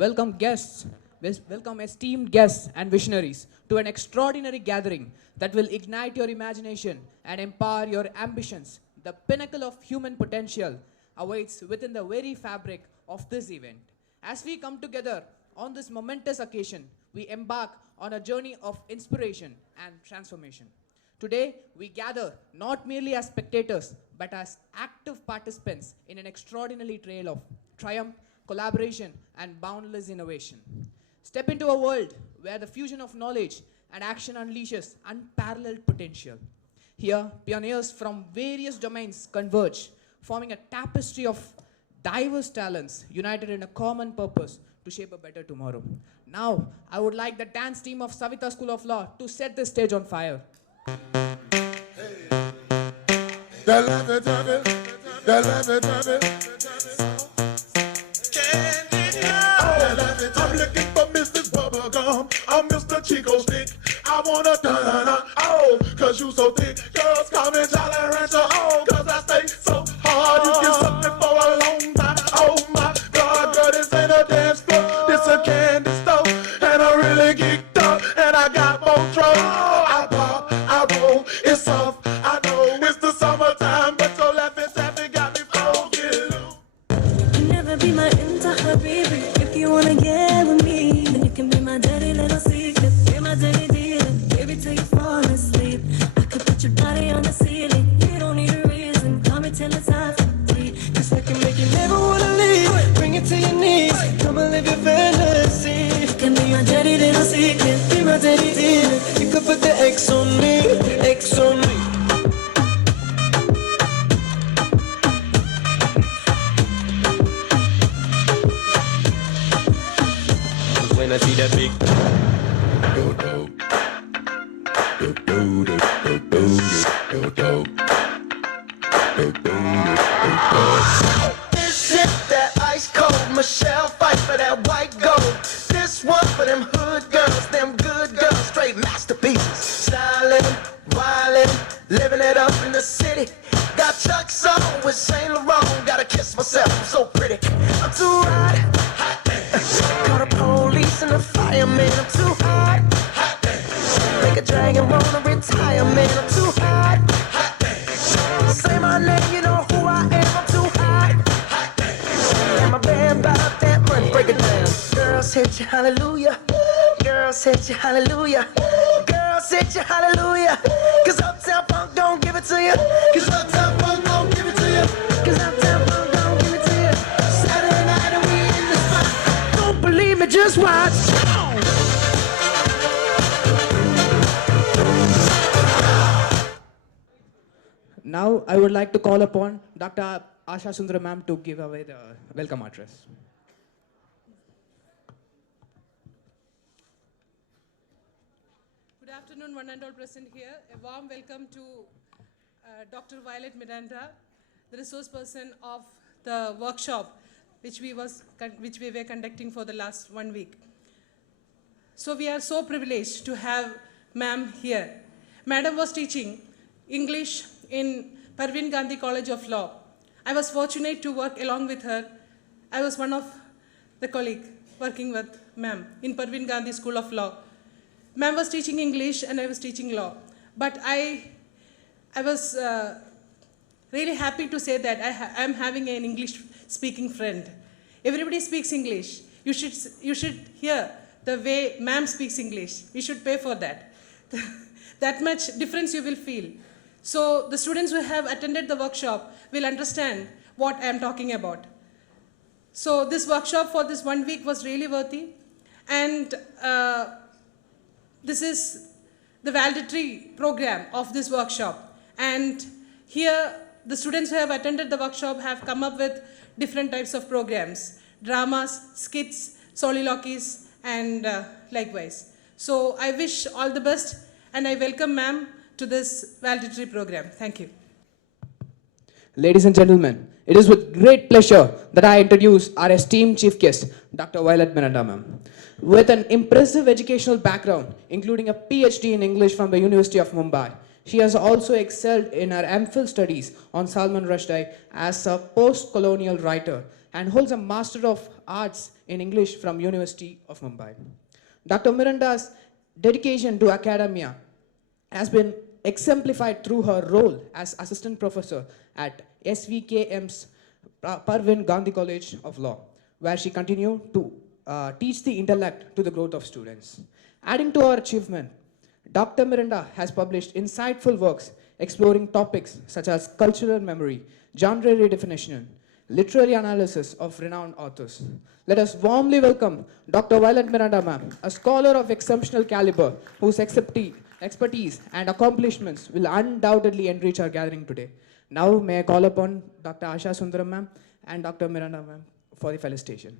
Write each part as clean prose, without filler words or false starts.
welcome guests, welcome esteemed guests and visionaries to an extraordinary gathering that will ignite your imagination and empower your ambitions. The pinnacle of human potential awaits within the very fabric of this event. As we come together on this momentous occasion, we embark on a journey of inspiration and transformation. Today, we gather not merely as spectators, but as active participants in an extraordinary trail of triumph, collaboration, and boundless innovation. Step into a world where the fusion of knowledge and action unleashes unparalleled potential. Here, pioneers from various domains converge, forming a tapestry of diverse talents united in a common purpose to shape a better tomorrow. Now, I would like the dance team of Savita School of Law to set the stage on fire. I'm looking for Mrs. Bubblegum. I'm Mr. Chico Stick. I wanna da-da-da, oh, cause you so thick. Girls call me Jolly Rancher, oh, cause I stay so hard. You can suck me for a long time. Oh my God, girl, this ain't a dance floor. This a candy store. And I'm really geeked up. And I got more trouble. I pop, I roll, it's soft. I know it's the summertime, but your laughing taffy got me focused. You can never be my entire baby. If you wanna get with me, then you can be my dirty little secret. Be my dirty dealer, baby, till you fall asleep. I could put your body on the ceiling. You don't need a reason. Call me till it's time for tea. Cause I can make you never wanna leave. Bring it to your knees. Come and live your fantasy. You can be my dirty little secret. Be my dirty dealer. You could put the X on me. X on me. When I see that big This shit, that ice cold Michelle fight for that white gold. This one for them hood girls, them good girls, straight masterpieces. Stylin', wildin', living it up in the city. Got Chuck's on with Saint Laurent. Gotta kiss myself, I'm so pretty. I'm too hot. Call the police and the fireman. I'm too hot. Make a dragon wanna retire, man. I'm too hot. Say my name, you know who I am. I'm too hot. And my band about that money. Break it down. Girls hit you, hallelujah. Girls hit you, hallelujah. Girls hit you, hallelujah. Cause Uptown Funk don't give it to you. Cause Uptown Funk don't give it to you. Cause Uptown Funk don't give it to you. Saturday night and we in the spot. Don't believe me, just watch. Now, I would like to call upon Dr. Asha Sundara ma'am to give away the welcome address. Good afternoon, one and all present here. A warm welcome to Dr. Violet Miranda, the resource person of the workshop which we were conducting for the last 1 week. So we are so privileged to have ma'am here. Madam was teaching English in Parveen Gandhi College of Law. I was fortunate to work along with her. I was one of the colleagues working with ma'am in Parveen Gandhi School of Law. Ma'am was teaching English and I was teaching law. But I was really happy to say that I am having an English speaking friend. Everybody speaks English. You should hear the way ma'am speaks English. We should pay for that. That much difference you will feel. So the students who have attended the workshop will understand what I am talking about. So this workshop for this 1 week was really worthy. And this is the valedictory program of this workshop. And here, the students who have attended the workshop have come up with different types of programs: dramas, skits, soliloquies, and likewise. So I wish all the best, and I welcome ma'am to this valedictory program. Thank you. Ladies and gentlemen, it is with great pleasure that I introduce our esteemed chief guest, Dr. Violet Miranda ma'am. With an impressive educational background, including a PhD in English from the University of Mumbai, she has also excelled in her MPhil studies on Salman Rushdie as a post-colonial writer, and holds a Master of Arts in English from University of Mumbai. Dr. Miranda's dedication to academia has been exemplified through her role as assistant professor at SVKM's Parvin Gandhi College of Law, where she continued to teach the intellect to the growth of students. Adding to her achievement, Dr. Miranda has published insightful works exploring topics such as cultural memory, genre redefinition, literary analysis of renowned authors. Let us warmly welcome Dr. Violet Miranda ma'am, a scholar of exceptional caliber whose expertise and accomplishments will undoubtedly enrich our gathering today. Now may I call upon Dr. Asha Sundaram ma'am and Dr. Miranda ma'am for the felicitation.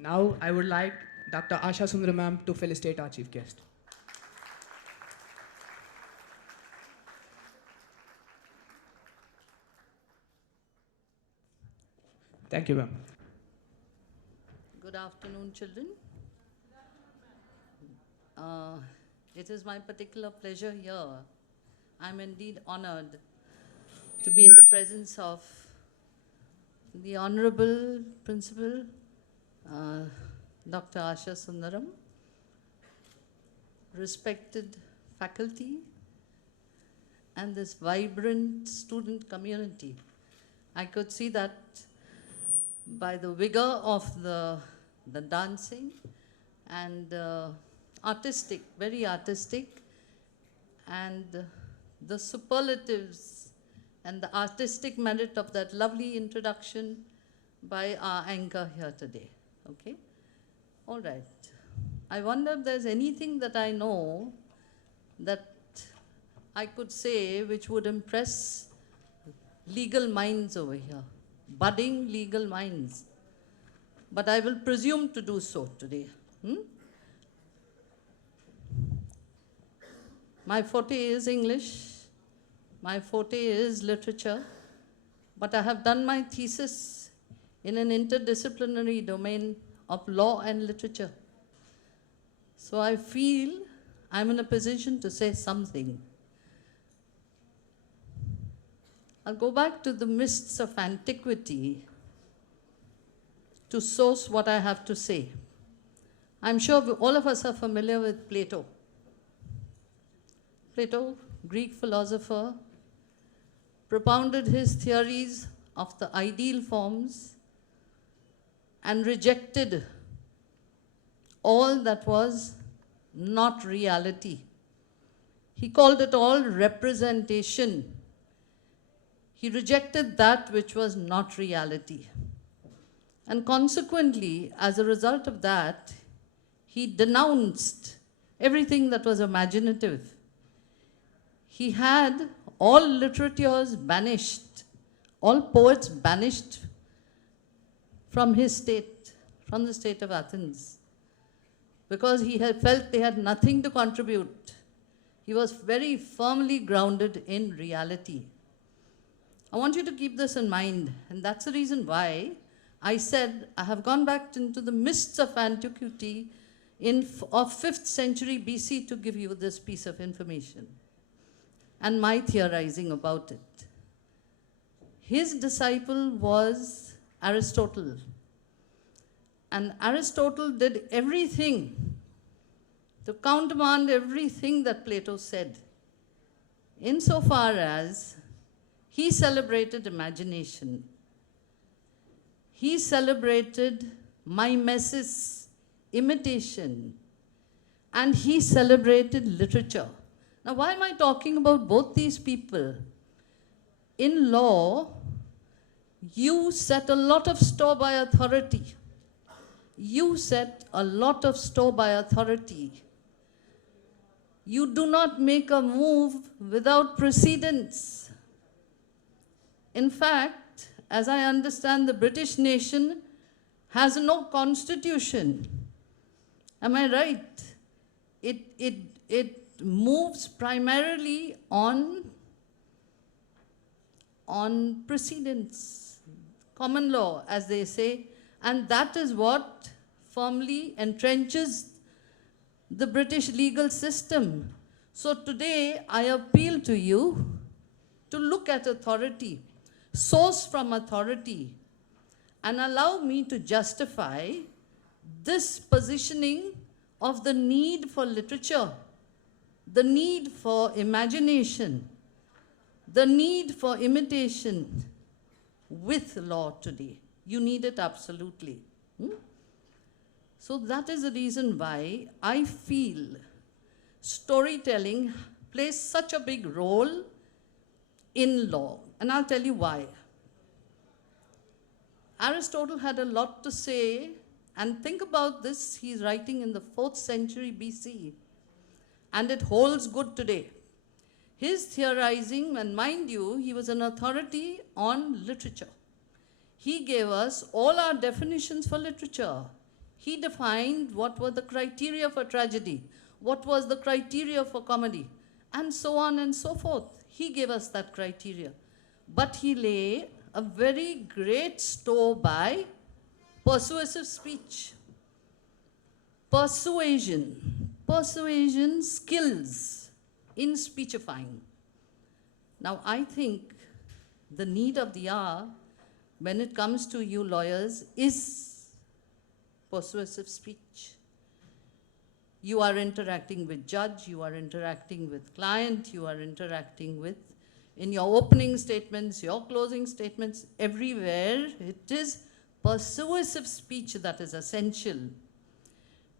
Now I would like Dr. Asha Sundaram ma'am to felicitate our chief guest. Thank you, ma'am. Good afternoon, children. It is my particular pleasure here. I'm indeed honored to be in the presence of the Honorable Principal, Dr. Asha Sundaram, respected faculty, and this vibrant student community. I could see that by the vigor of the dancing and artistic, very artistic, and the superlatives and the artistic merit of that lovely introduction by our anchor here today. Okay? All right. I wonder if there's anything that I know that I could say which would impress legal minds over here, budding legal minds. But I will presume to do so today. My forte is English, my forte is literature, but I have done my thesis in an interdisciplinary domain of law and literature. So I feel I'm in a position to say something. I'll go back to the mists of antiquity to source what I have to say. I'm sure all of us are familiar with Plato. Plato, Greek philosopher, propounded his theories of the ideal forms and rejected all that was not reality. He called it all representation. He rejected that which was not reality. And consequently, as a result of that, he denounced everything that was imaginative. He had all literateurs banished, all poets banished from his state, from the state of Athens, because he had felt they had nothing to contribute. He was very firmly grounded in reality. I want you to keep this in mind, and that's the reason why I said I have gone back into the mists of antiquity of 5th century BC to give you this piece of information and my theorizing about it. His disciple was Aristotle, and Aristotle did everything to countermand everything that Plato said, insofar as he celebrated imagination. He celebrated mimesis, imitation, and he celebrated literature. Now, why am I talking about both these people? In law, you set a lot of store by authority. You set a lot of store by authority. You do not make a move without precedence. In fact, as I understand, the British nation has no constitution. Am I right? It moves primarily on precedents, common law, as they say, and that is what firmly entrenches the British legal system. So today, I appeal to you to look at authority. source from authority, and allow me to justify this positioning of the need for literature, the need for imagination, the need for imitation with law today. You need it absolutely. So that is the reason why I feel storytelling plays such a big role in law. And I'll tell you why. Aristotle had a lot to say, and think about this, he's writing in the 4th century BC, and it holds good today. His theorizing, and mind you, he was an authority on literature. He gave us all our definitions for literature. He defined what were the criteria for tragedy, what was the criteria for comedy, and so on and so forth. He gave us that criteria. But he lay a very great store by persuasive speech, persuasion skills in speechifying. Now, I think the need of the hour when it comes to you lawyers is persuasive speech. You are interacting with judge, you are interacting with client, you are interacting with, in your opening statements, your closing statements, everywhere it is persuasive speech that is essential.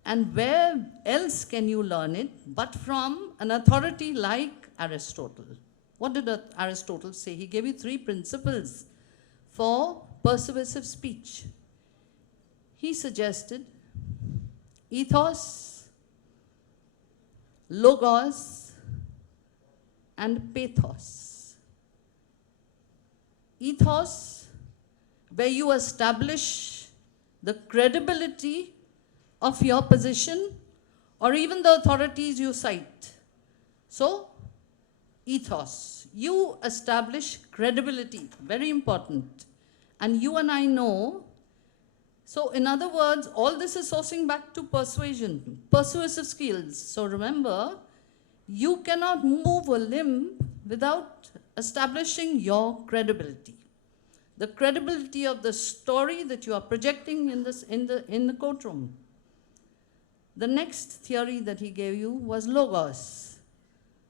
And where else can you learn it but from an authority like Aristotle? What did Aristotle say? He gave you 3 principles for persuasive speech. He suggested ethos, logos, and pathos. Ethos, where you establish the credibility of your position or even the authorities you cite. So, ethos, you establish credibility, very important. And you and I know, so in other words, all this is sourcing back to persuasion, persuasive skills. So remember, you cannot move a limb without establishing your credibility. The credibility of the story that you are projecting in the courtroom. The next theory that he gave you was logos.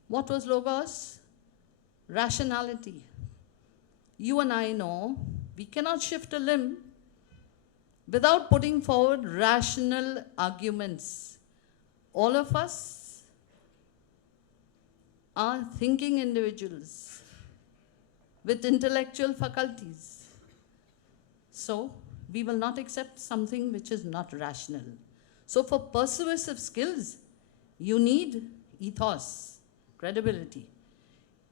What was logos? Rationality. You and I know we cannot shift a limb without putting forward rational arguments. All of us are thinking individuals with intellectual faculties. So, we will not accept something which is not rational. So, for persuasive skills, you need ethos, credibility.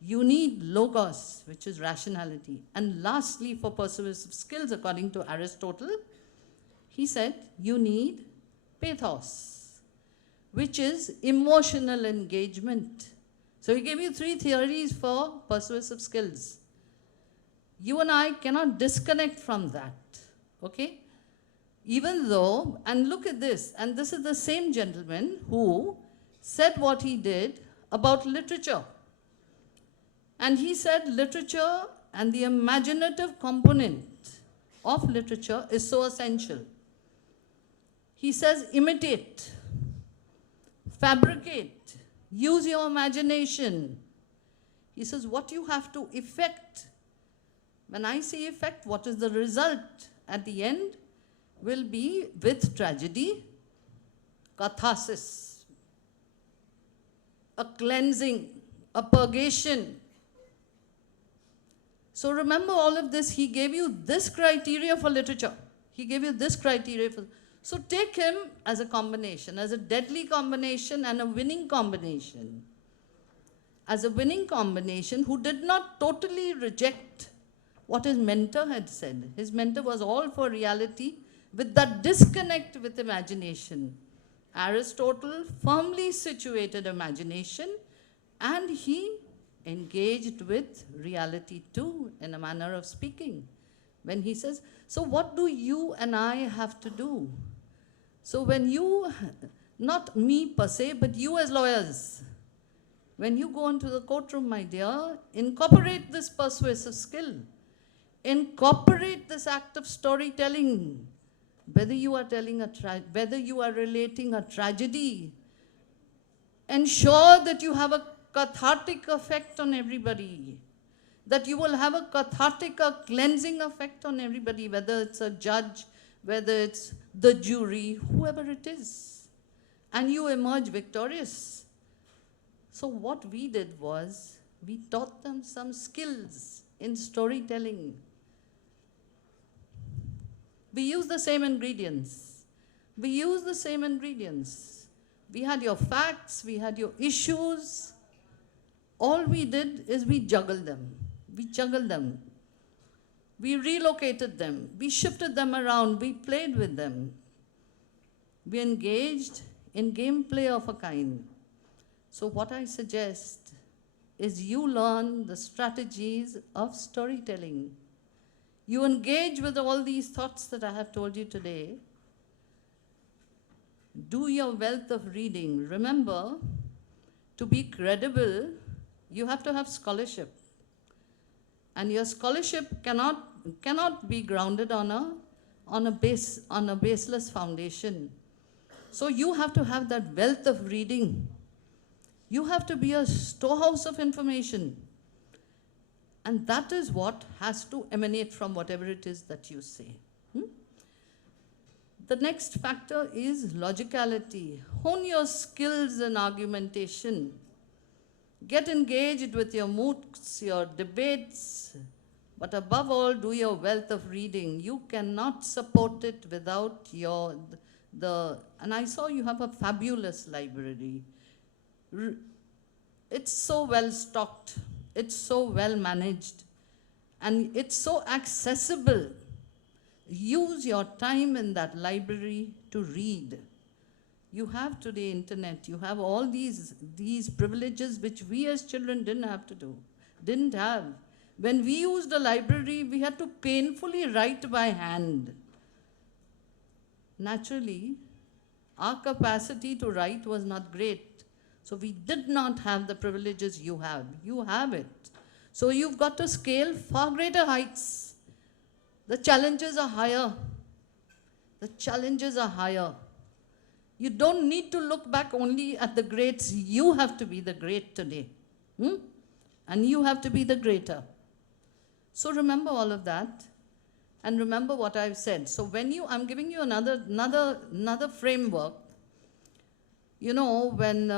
You need logos, which is rationality. And lastly, for persuasive skills, according to Aristotle, he said you need pathos, which is emotional engagement. So he gave you 3 theories for persuasive skills. You and I cannot disconnect from that, okay? Even though, and look at this, and this is the same gentleman who said what he did about literature. And he said literature and the imaginative component of literature is so essential. He says imitate, fabricate, use your imagination. He says what you have to effect. When I say effect, what is the result at the end will be with tragedy, catharsis, a cleansing, a purgation. So remember all of this, he gave you this criteria for literature. He gave you this criteria for, so take him as a combination, as a deadly combination and a winning combination. As a winning combination who did not totally reject what his mentor had said. His mentor was all for reality with that disconnect with imagination. Aristotle firmly situated imagination and he engaged with reality too, in a manner of speaking. When he says, so what do you and I have to do? So when you, not me per se, but you as lawyers, when you go into the courtroom, my dear, incorporate this persuasive skill. incorporate this act of storytelling. Whether you are telling whether you are relating a tragedy, ensure that you have a cathartic effect on everybody, that you will have a cathartic, a cleansing effect on everybody, whether it's a judge, whether it's the jury, whoever it is, and you emerge victorious. So what we did was, we taught them some skills in storytelling. We use the same ingredients. We use the same ingredients. We had your facts, we had your issues. All we did is we juggled them. We juggled them. We relocated them. We shifted them around. We played with them. We engaged in gameplay of a kind. So what I suggest is you learn the strategies of storytelling. You engage with all these thoughts that I have told you today. Do your wealth of reading. Remember, to be credible, you have to have scholarship. And your scholarship cannot be grounded on a baseless foundation. So you have to have that wealth of reading. You have to be a storehouse of information. And that is what has to emanate from whatever it is that you say. The next factor is logicality. Hone your skills in argumentation. Get engaged with your MOOCs, your debates, but above all, do your wealth of reading. You cannot support it without and I saw you have a fabulous library. It's so well stocked. It's so well managed, and it's so accessible. Use your time in that library to read. You have today internet. You have all these privileges which we as children didn't have. When we used a library, we had to painfully write by hand. Naturally, our capacity to write was not great. So we did not have the privileges you have. You have it. So you've got to scale far greater heights. The challenges are higher. The challenges are higher. You don't need to look back only at the greats. You have to be the great today. And you have to be the greater. So remember all of that. And remember what I've said. So I'm giving you another framework. You know, when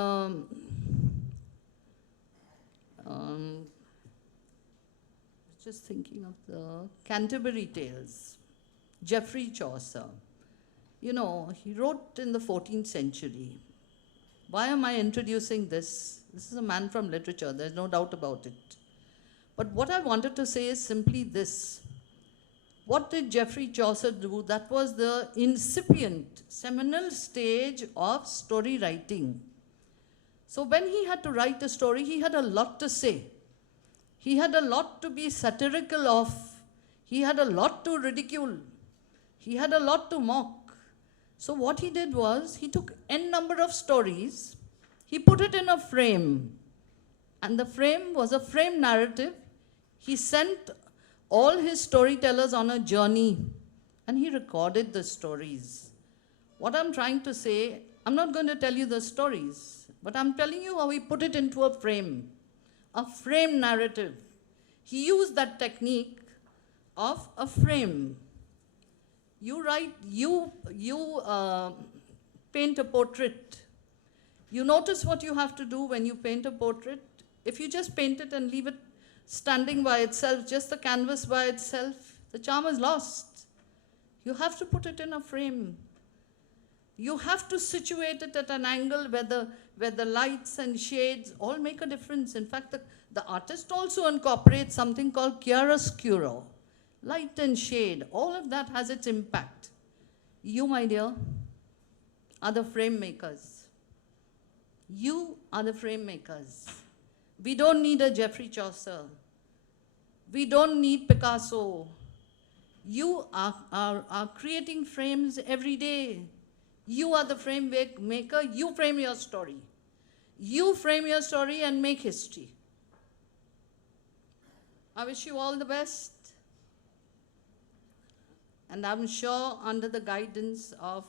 just thinking of the Canterbury Tales, Geoffrey Chaucer. You know, he wrote in the 14th century. Why am I introducing this? This is a man from literature, there's no doubt about it. But what I wanted to say is simply this. What did Geoffrey Chaucer do? That was the incipient, seminal stage of story writing. So when he had to write a story, he had a lot to say. He had a lot to be satirical of. He had a lot to ridicule. He had a lot to mock. So what he did was, he took n number of stories, he put it in a frame. And the frame was a frame narrative. He sent all his storytellers on a journey, and he recorded the stories. What I'm trying to say, I'm not going to tell you the stories, but I'm telling you how he put it into a frame narrative. He used that technique of a frame. You paint a portrait. You notice what you have to do when you paint a portrait. If you just paint it and leave it standing by itself, just the canvas by itself, the charm is lost. You have to put it in a frame. You have to situate it at an angle where the lights and shades all make a difference. In fact, the artist also incorporates something called chiaroscuro. Light and shade, all of that has its impact. You, my dear, are the frame makers. You are the frame makers. We don't need a Geoffrey Chaucer. We don't need Picasso. You are creating frames every day. You are the frame maker. You frame your story. You frame your story and make history. I wish you all the best. And I'm sure under the guidance of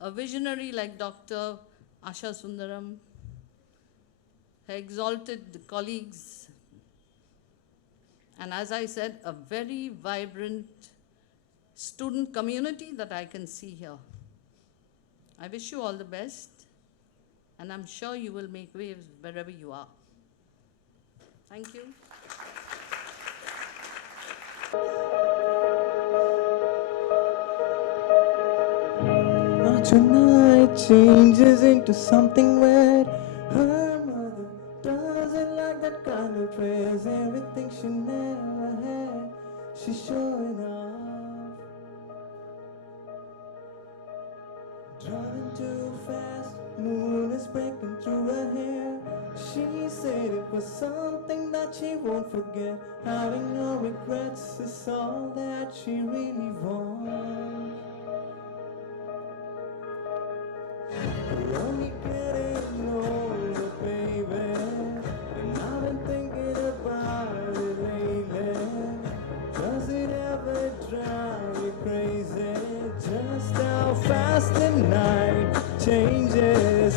a visionary like Dr. Asha Sundaram, her exalted colleagues, and as I said, a very vibrant student community that I can see here. I wish you all the best, and I'm sure you will make waves wherever you are. Thank you. Tonight changes into something weird. Her mother doesn't like that kind of dress. Everything she never had, she's showing off. Driving too fast, moon is breaking through her hair. She said it was something that she won't forget. Having no regrets is all that she really wants. We're only getting older, baby, and I've been thinking about it lately. Does it ever drive you crazy? Just how fast the night changes.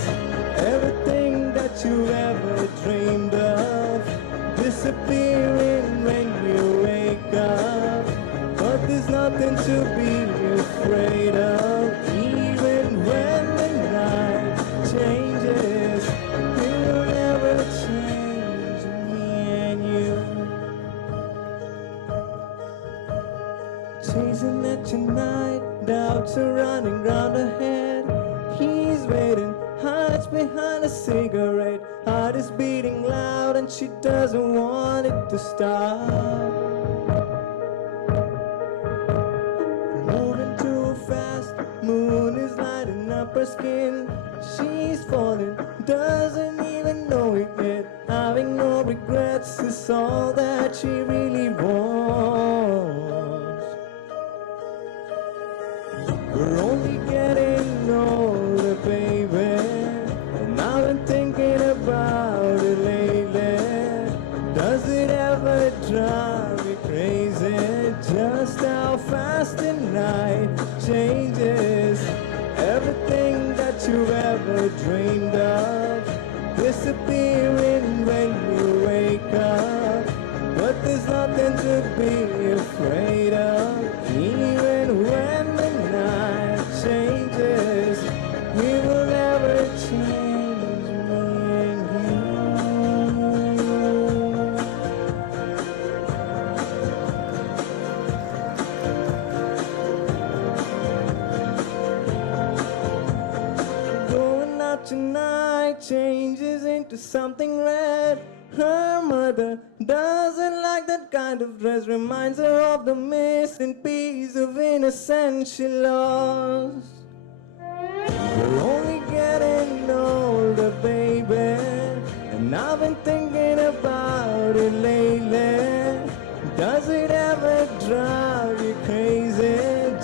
Everything that you ever dreamed of disappearing when you wake up. But there's nothing to be afraid of, even when the night changes. It will never change me and you. Chasing at your night, doubts are running round her head. He's waiting, hides behind a cigarette. Heart is beating loud and she doesn't want it to stop. Moving too fast, moon is lighting up her skin. She's falling, doesn't even know it yet. Having no regrets is all that she really wants. We're only getting older, baby, and I've been thinking about it lately. Does it ever drive you crazy? Just how fast the night changes. Everything that you ever dreamed of disappearing when you wake up. But there's nothing to be afraid of, even when the night changes. We will never change, me and you. Going out tonight changes into something red. Her mother doesn't like that kind of dress. Reminds her of the missing piece of innocence she lost. We're only getting older, baby, and I've been thinking about it lately. Does it ever drive you crazy?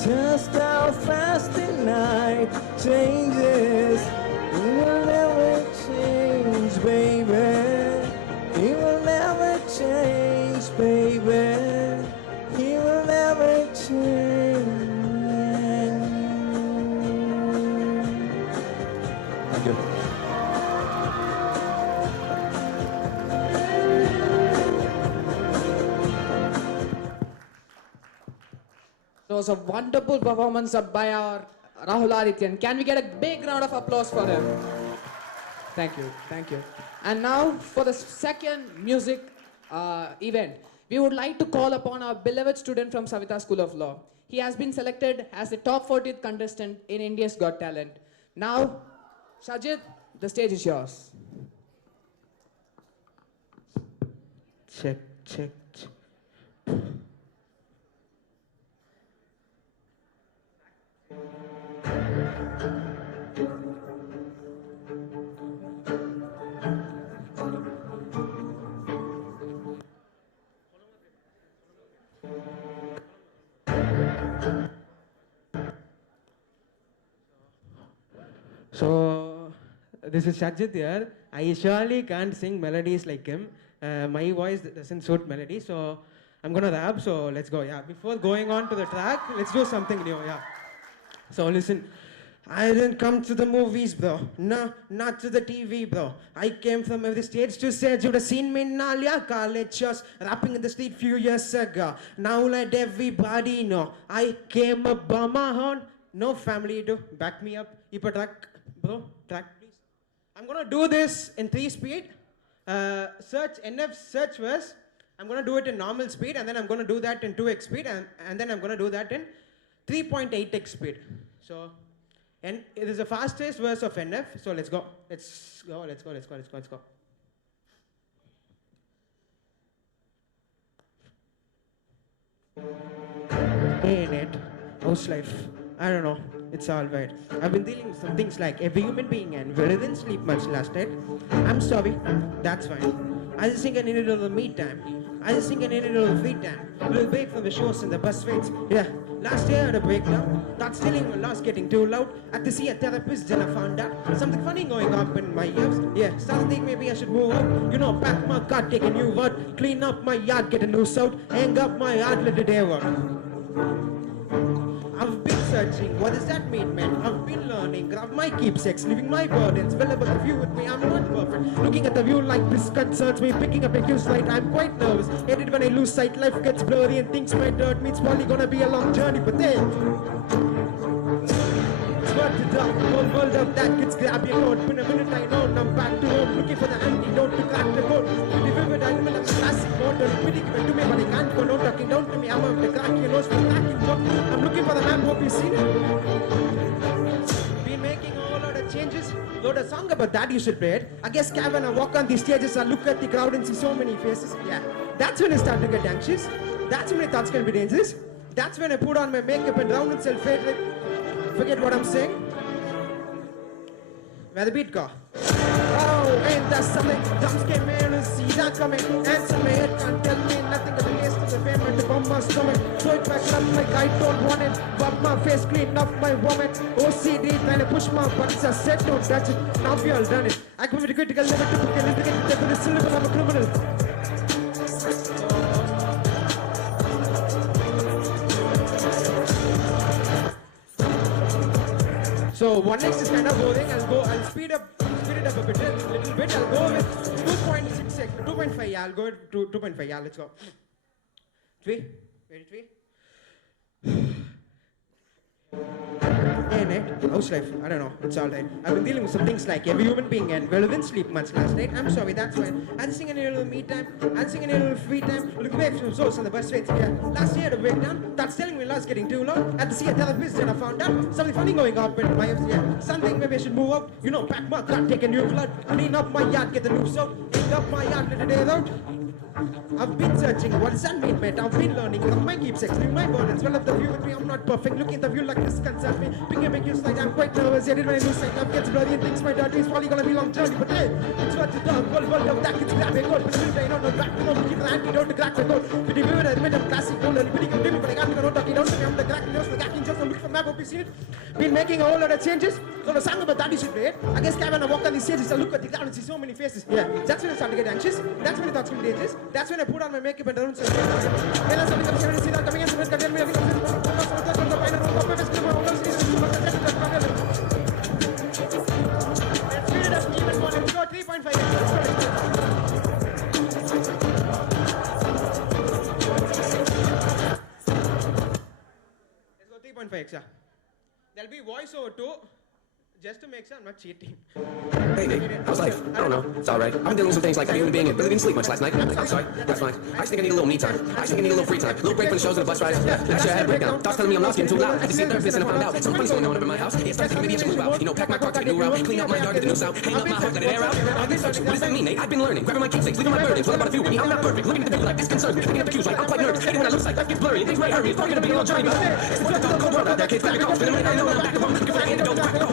Just how fast the night changes. It will never change, baby. It will never change, baby. He will never change. Thank you. It was a wonderful performance by our Rahul Adityan. Can we get a big round of applause for him? Thank you, thank you. And now for the second music event, we would like to call upon our beloved student from Savita School of Law. He has been selected as the top 40th contestant in India's Got Talent. Now, Shajit, the stage is yours. Check, check, check. So, this is Shajit here. I surely can't sing melodies like him. My voice doesn't suit melody, so I'm gonna rap, so let's go. Yeah, before going on to the track, let's do something new. Yeah. So listen. I didn't come to the movies, bro. No, not to the TV, bro. I came from every stage to stage. You would have seen me in Nalia college shows, rapping in the street few years ago. Now let everybody know I came up by my own. No family to back me up. If a track, bro, track please. I'm gonna do this in 3 speed. Search NF search verse. I'm gonna do it in normal speed, and then I'm gonna do that in 2x speed, and then I'm gonna do that in 3.8x speed. So. And it is the fastest verse of NF, so let's go. Let's go. Ain't it? How's life? I don't know. It's alright. I've been dealing with some things like every human being and we didn't sleep much last night. I'm sorry. That's fine. I just think I needed a little me time. I just think I needed a little free time. A little break from the shows and the bus waits. Yeah. Last year I had a breakdown. Thought stealing my loss getting too loud. Had to see a therapist, then I found out something funny going up in my ears. Yeah, started thinking maybe I should move out. You know, pack my car, take a new route. Clean up my yard, get a new out. Hang up my yard, let the day work. I've been searching, what does that mean, man? I've been learning, grab my keepsakes, leaving my burdens. Well, about the view with me, I'm not perfect. Looking at the view like this concerns me, picking up a cues light, I'm quite nervous. Hate it when I lose sight, life gets blurry and things might hurt me. It's probably gonna be a long journey, but then it's worth the dark, whole world of that kids grab your coat. Been a minute I know, and I'm back to home, looking for the antidote to crack the code. The vivid element of the classic mode, don't really give it to me, but I can't go, no talking down to me. I'm up to crack your nose for cracking joke. I'm looking for the man, hope you seen it. Been making a whole lot of changes. Wrote a song about that, you should play it. I guess when I walk on these stages, I look at the crowd and see so many faces. Yeah, that's when I start to get anxious. That's when I thoughts can be dangerous. That's when I put on my makeup and drown in self-hatred. Forget what I'm saying. Where the beat go? Oh, ain't that something? Dumps came in and see that coming. Answer me, it can't tell me nothing but the taste of the fame and the bomb my stomach. Throw it back up like I don't want it. Rub my face, clean up my vomit. OCD, trying to push my buttons. I said don't touch it. Now we all done it. I commit a critical limit to pick an intricate step with a syllable. I'm a criminal. So 1x is kind of boring. I'll speed it up a little bit. I'll go with 2.6, 2.5. Yeah, I'll go to 2.5. Yeah, let's go. 3, 23. How's life? I don't know. It's alright. I've been dealing with some things like every human being and well, didn't sleep much last night. I'm sorry, that's fine. I just think I need a little me time. I just think I need a little free time. Look away from source on the bus waits. Yeah. Last year I had a breakdown. That's telling me loss getting too loud. Had to see a therapist and I found out something funny going up in my ears. Yeah. Something maybe I should move out. You know, pack my car, take a new flood. Clean up my yard, get the new out. Hang up my yard, let the day out. I've been searching, what does that mean, mate? I've been learning, grab my keepsakes, leave my burdens. Well, if the view with me, I'm not perfect. Looking at the view like this concerns me. Picking up a cues like I'm quite nervous. Yet when I lose sight, love gets blurry and things might hurt. It's probably gonna be a long journey, but hey, it's worth the dark. World of that kids grab a code. But I don't know, back to know, looking for the antidote to crack the code. But if you ever admit I'm classic, don't let me give but I can't know talking down to me. I'm the cracking nose, the cracking just. I'm looking for map, hope you see it. Been making a whole lot of changes. So the song about that you should play it. I guess when I walk on these stages, I look at the ground and see so many faces. Yeah, that's when I start to get anxious. That's when I thoughts can be dangerous. That's when I put on my makeup and don't say. When I something comes here, see that coming in, someone can tell me I think I'm let's speed it up even more. Let's go 3.5. Let's go 3.5 yeah. There'll be voiceover too. Just to make sure I'm not cheating. Hey, Nate, how's life? I don't know. It's all right. I've been dealing with some things like every human being and really didn't sleep much last night. I'm sorry. That's fine. I just think I need a little me time. I just think I need a little free time. A little break from the shows and the bus rides. Yeah, last year I had a breakdown. Thoughts telling me I'm lost, getting too loud. I had to see a therapist and I found out something funny's going on up in my house. Yeah, started thinking maybe I should move out. You know, pack my car, take a new route. Clean up my yard, get the new sound. Hang up my heart, let it air out. I've been searching. What does that mean, Nate? I've been learning. Grabbing my keepsakes, leaving my burdens. What about a few with me? I'm not perfect. Looking at the view like this concerns me. Picking up the cues like I'm quite nervous. Hating when I lose sight, life gets blurry and things might hurt me. It's probably gonna be a long journey, but it's the dark, cold world out there. Kids grab your coats, but I know I'm back to home. Looking for that antidote to crack the code.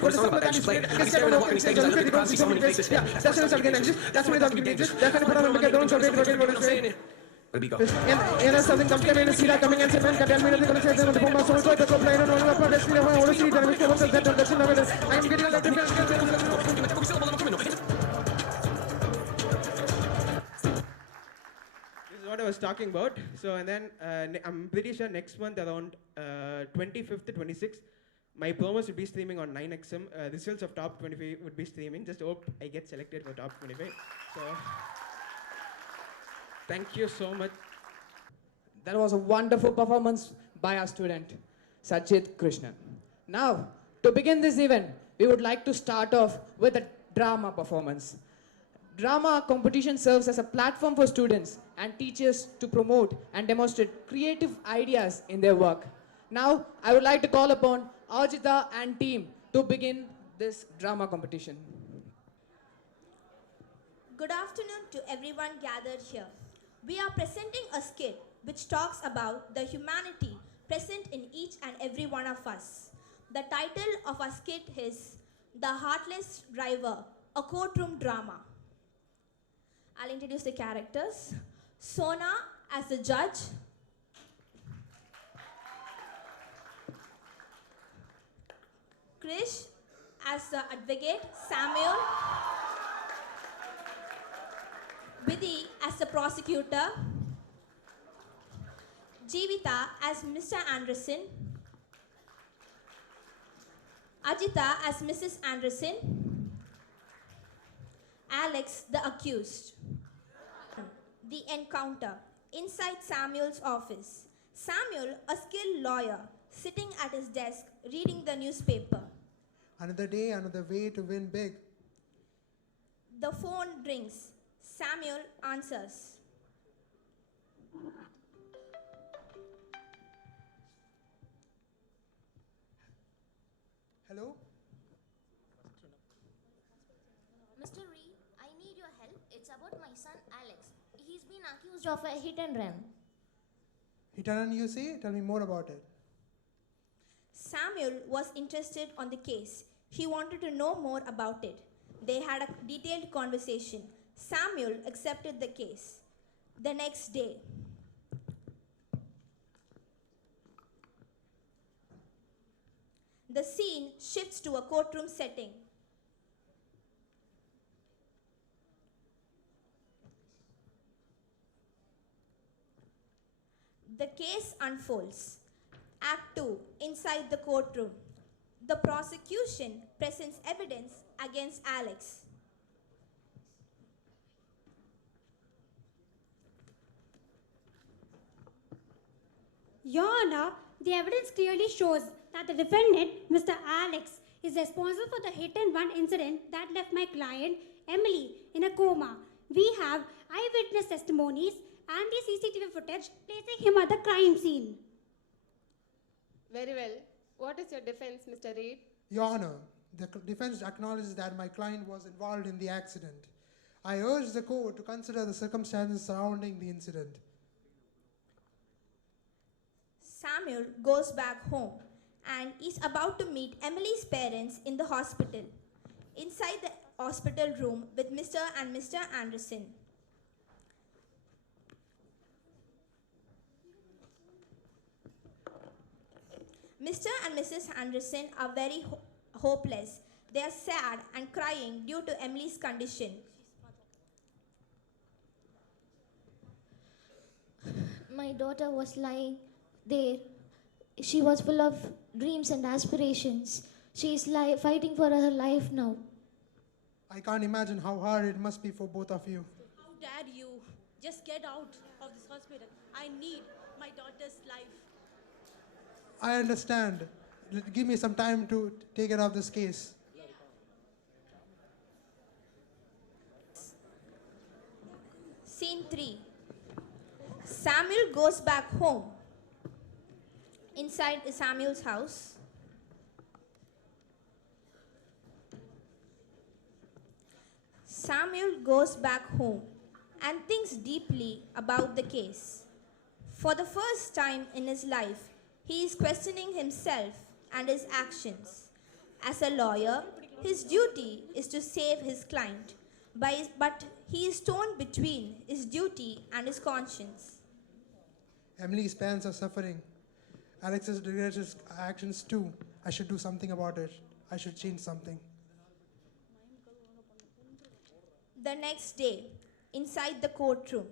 What a song about that. Just play it. I scared when I walk on these stages. I look at the crowd, see so many faces. Yeah, that's when I start getting anxious. That's when I start getting dangerous. That's when I put on my makeup, don't what I'm saying. Where the beat go? And that's something comes in and see that coming and say, man, can tell me nothing gonna say them on the phone. So I go play on all of my best. I want to see that I'm getting a lot of was talking about. So, and then I'm pretty sure next month around 25th to 26th, my promos will be streaming on 9XM. Results of top 25 would be streaming. Just hope I get selected for top 25. So, thank you so much. That was a wonderful performance by our student, Sajid Krishnan. Now, to begin this event, we would like to start off with a drama performance. Drama competition serves as a platform for students and teachers to promote and demonstrate creative ideas in their work. Now, I would like to call upon Ajita and team to begin this drama competition. Good afternoon to everyone gathered here. We are presenting a skit which talks about the humanity present in each and every one of us. The title of our skit is The Heartless Driver, a courtroom drama. I'll introduce the characters. Sona as the judge. Krish as the advocate. Samuel. Vidhi as the prosecutor. Jeevita as Mr. Anderson. Ajita as Mrs. Anderson. Alex, the accused. The encounter. Inside Samuel's office. Samuel, a skilled lawyer, sitting at his desk reading the newspaper. Another day, another way to win big. The phone rings. Samuel answers. Hello? Mr. Reed, I need your help. It's about my son Alex. He's been accused of a hit and run. Hit and run, you say? Tell me more about it. Samuel was interested on the case. He wanted to know more about it. They had a detailed conversation. Samuel accepted the case. The next day, the scene shifts to a courtroom setting. The case unfolds. Act 2, inside the courtroom. The prosecution presents evidence against Alex. Your Honor, the evidence clearly shows that the defendant, Mr. Alex, is responsible for the hit and run incident that left my client, Emily, in a coma. We have eyewitness testimonies and the CCTV footage placing him at the crime scene. Very well. What is your defense, Mr. Reed? Your Honor, the defense acknowledges that my client was involved in the accident. I urge the court to consider the circumstances surrounding the incident. Samuel goes back home and is about to meet Emily's parents in the hospital. Inside the hospital room with Mr. and Mr. Anderson. Mr. and Mrs. Anderson are very hopeless. They are sad and crying due to Emily's condition. My daughter was lying there. She was full of dreams and aspirations. She is fighting for her life now. I can't imagine how hard it must be for both of you. How dare you? Just get out of this hospital. I need my daughter's life. I understand. Give me some time to take care of this case. Scene 3. Samuel goes back home. Inside Samuel's house. Samuel goes back home and thinks deeply about the case. For the first time in his life, he is questioning himself and his actions. As a lawyer, his duty is to save his client, but he is torn between his duty and his conscience. Emily's parents are suffering. Alex's regrets his actions too. I should do something about it. I should change something. The next day, inside the courtroom.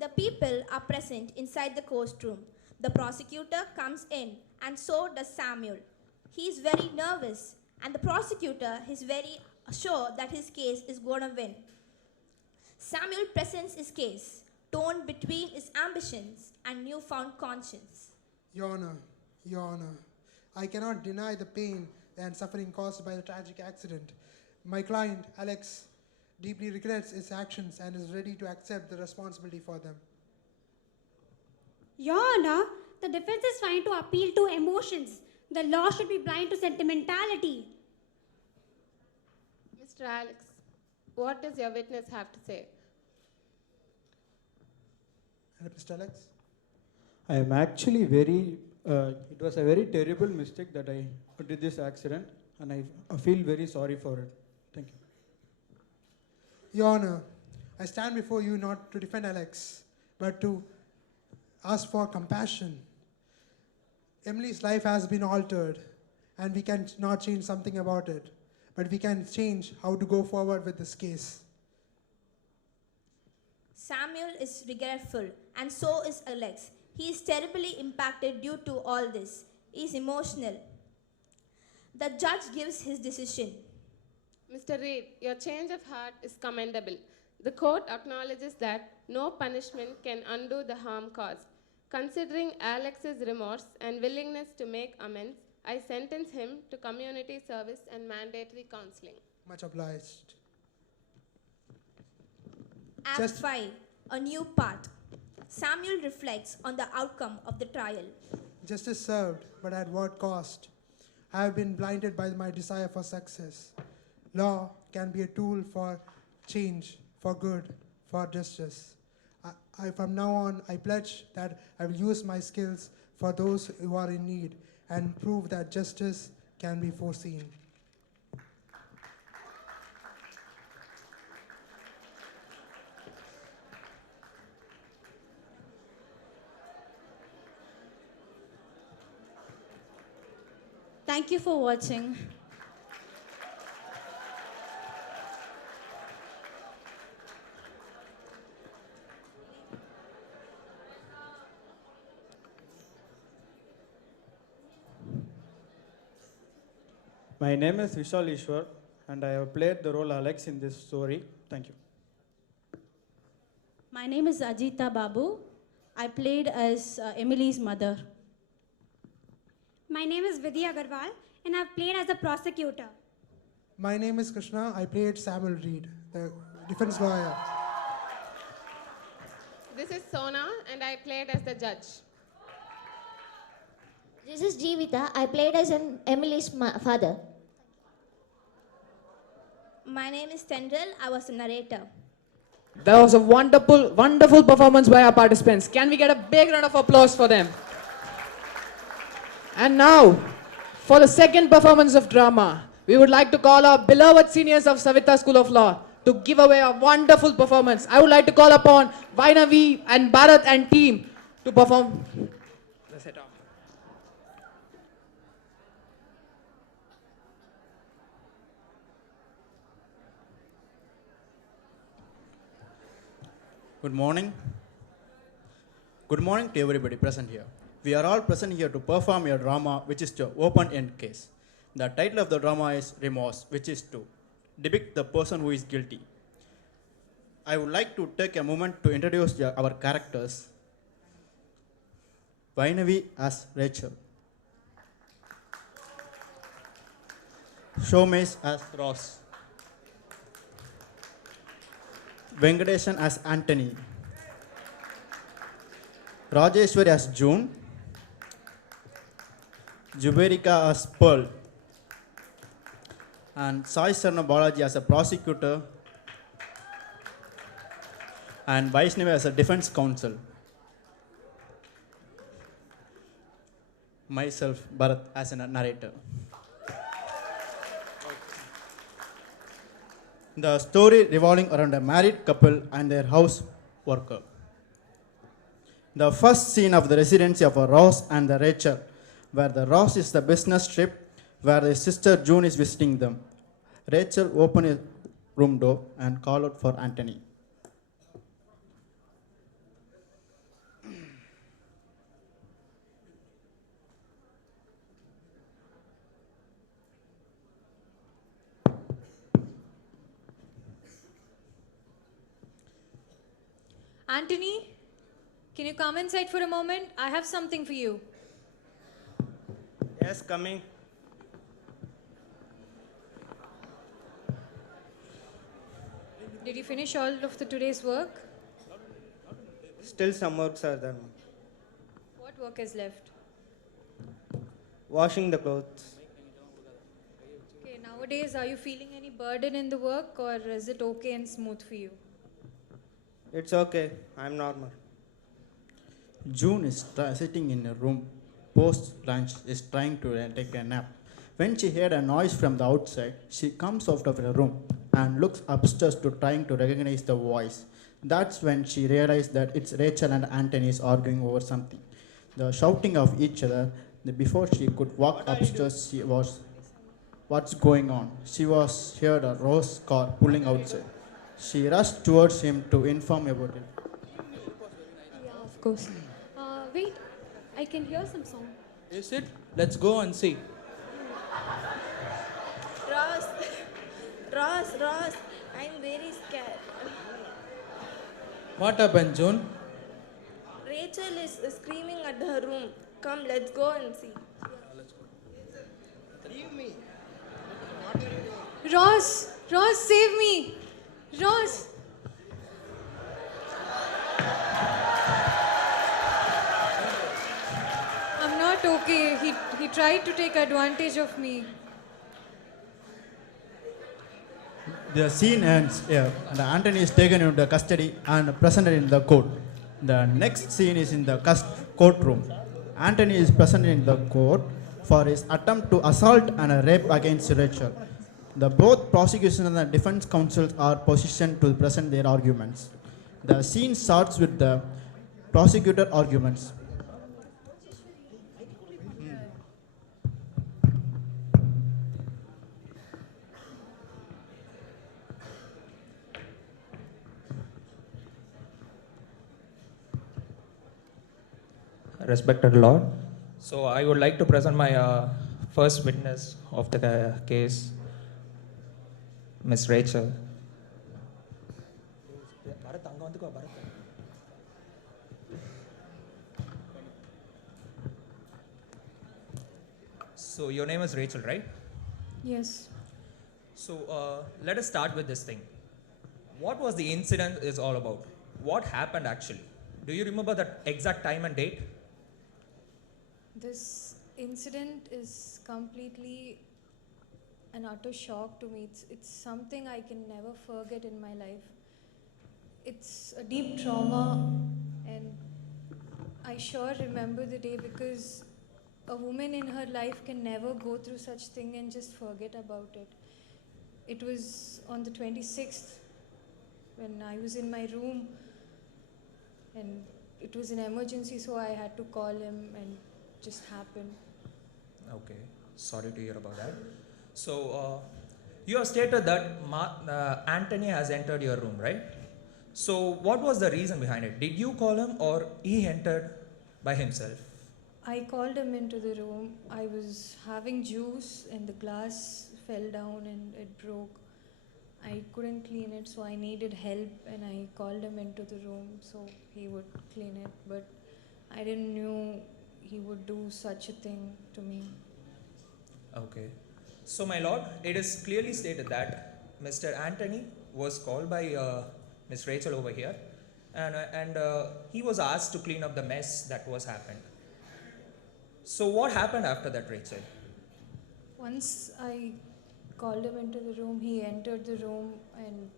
The people are present inside the courtroom. The prosecutor comes in, and so does Samuel. He is very nervous, and the prosecutor is very sure that his case is going to win. Samuel presents his case, torn between his ambitions and newfound conscience. Your Honor, I cannot deny the pain and suffering caused by the tragic accident. My client, Alex, deeply regrets his actions and is ready to accept the responsibility for them. Your Honor, the defense is trying to appeal to emotions. The law should be blind to sentimentality. Mr. Alex, what does your witness have to say? Mr. Alex? I am actually it was a very terrible mistake that I did this accident, and I feel very sorry for it. Thank you. Your Honor, I stand before you not to defend Alex, but to ask for compassion. Emily's life has been altered, and we can not change something about it, but we can change how to go forward with this case. Samuel is regretful, and so is Alex. He is terribly impacted due to all this. He is emotional. The judge gives his decision. Mr. Reed, your change of heart is commendable. The court acknowledges that no punishment can undo the harm caused. Considering Alex's remorse and willingness to make amends, I sentence him to community service and mandatory counseling. Much obliged. Act 5, a new part. Samuel reflects on the outcome of the trial. Justice served, but at what cost? I have been blinded by my desire for success. Law can be a tool for change, for good, for justice. From now on, I pledge that I will use my skills for those who are in need and prove that justice can be foreseen. Thank you for watching. My name is Vishal Ishwar, and I have played the role Alex in this story. Thank you. My name is Ajita Babu. I played as Emily's mother. My name is Vidhi Agarwal, and I've played as a prosecutor. My name is Krishna. I played Samuel Reed, the defense lawyer. This is Sona, and I played as the judge. This is Jeevita. I played as Emily's father. My name is Tendril. I was the narrator. That was a wonderful, wonderful performance by our participants. Can we get a big round of applause for them? And now, for the second performance of drama, we would like to call our beloved seniors of Savita School of Law to give away a wonderful performance. I would like to call upon Vainavi and Bharat and team to perform. Let's head off. Good morning. Good morning to everybody present here. We are all present here to perform a drama which is the open-end case. The title of the drama is Remorse, which is to depict the person who is guilty. I would like to take a moment to introduce our characters. Vainavi as Rachel. Shomesh as Ross. Venkatesan as Anthony. Rajeshwari as June. Juberika as Pearl. And Sai Sarna Balaji as a prosecutor. And Vaishnavi as a defense counsel. Myself, Bharat, as a narrator. The story revolving around a married couple and their house worker. The first scene of the residency of a Ross and the Rachel, where the Ross is the business trip, where his sister June is visiting them. Rachel opened his room door and called out for Anthony. Anthony, can you come inside for a moment? I have something for you. Yes, coming. Did you finish all of the today's work? Still some works are done. What work is left? Washing the clothes. Okay, nowadays, are you feeling any burden in the work or is it okay and smooth for you? It's okay. I'm normal. June is sitting in a room post lunch, is trying to take a nap. When she heard a noise from the outside, she comes out of the room and looks upstairs to trying to recognize the voice. That's when she realized that it's Rachel and Anthony is arguing over something. The shouting of each other. Before she could walk upstairs, she was, what's going on? She was heard a Rose car pulling outside. She rushed towards him to inform about it. Yeah, of course. Wait, I can hear some song. Is it? Let's go and see. Ross, I'm very scared. What happened, June? Rachel is screaming at her room. Come, let's go and see. Leave me. Ross, save me. Ross. I'm not okay. He tried to take advantage of me. The scene ends here, and Anthony is taken into custody and presented in the court. The next scene is in the courtroom. Anthony is presented in the court for his attempt to assault and rape against Rachel. Both prosecution and the defense counsel are positioned to present their arguments. The scene starts with the prosecutor arguments. Respected Lord. So I would like to present my first witness of the case, Miss Rachel. So your name is Rachel, right? Yes. So let us start with this thing. What was the incident is all about? What happened actually? Do you remember the exact time and date? This incident is completely an utter shock to me. It's something I can never forget in my life. It's a deep trauma, and I sure remember the day because a woman in her life can never go through such thing and just forget about it. It was on the 26th when I was in my room, and it was an emergency, so I had to call him, and just happened. Okay, sorry to hear about that. So you have stated that Anthony has entered your room, right? So what was the reason behind it? Did you call him or he entered by himself? I called him into the room. I was having juice and the glass fell down and it broke. I couldn't clean it, so I needed help, and I called him into the room so he would clean it, but I didn't know he would do such a thing to me. Okay. So my lord, it is clearly stated that Mr. Anthony was called by Miss Rachel over here, and he was asked to clean up the mess that was happened. So what happened after that, Rachel? Once I called him into the room, he entered the room, and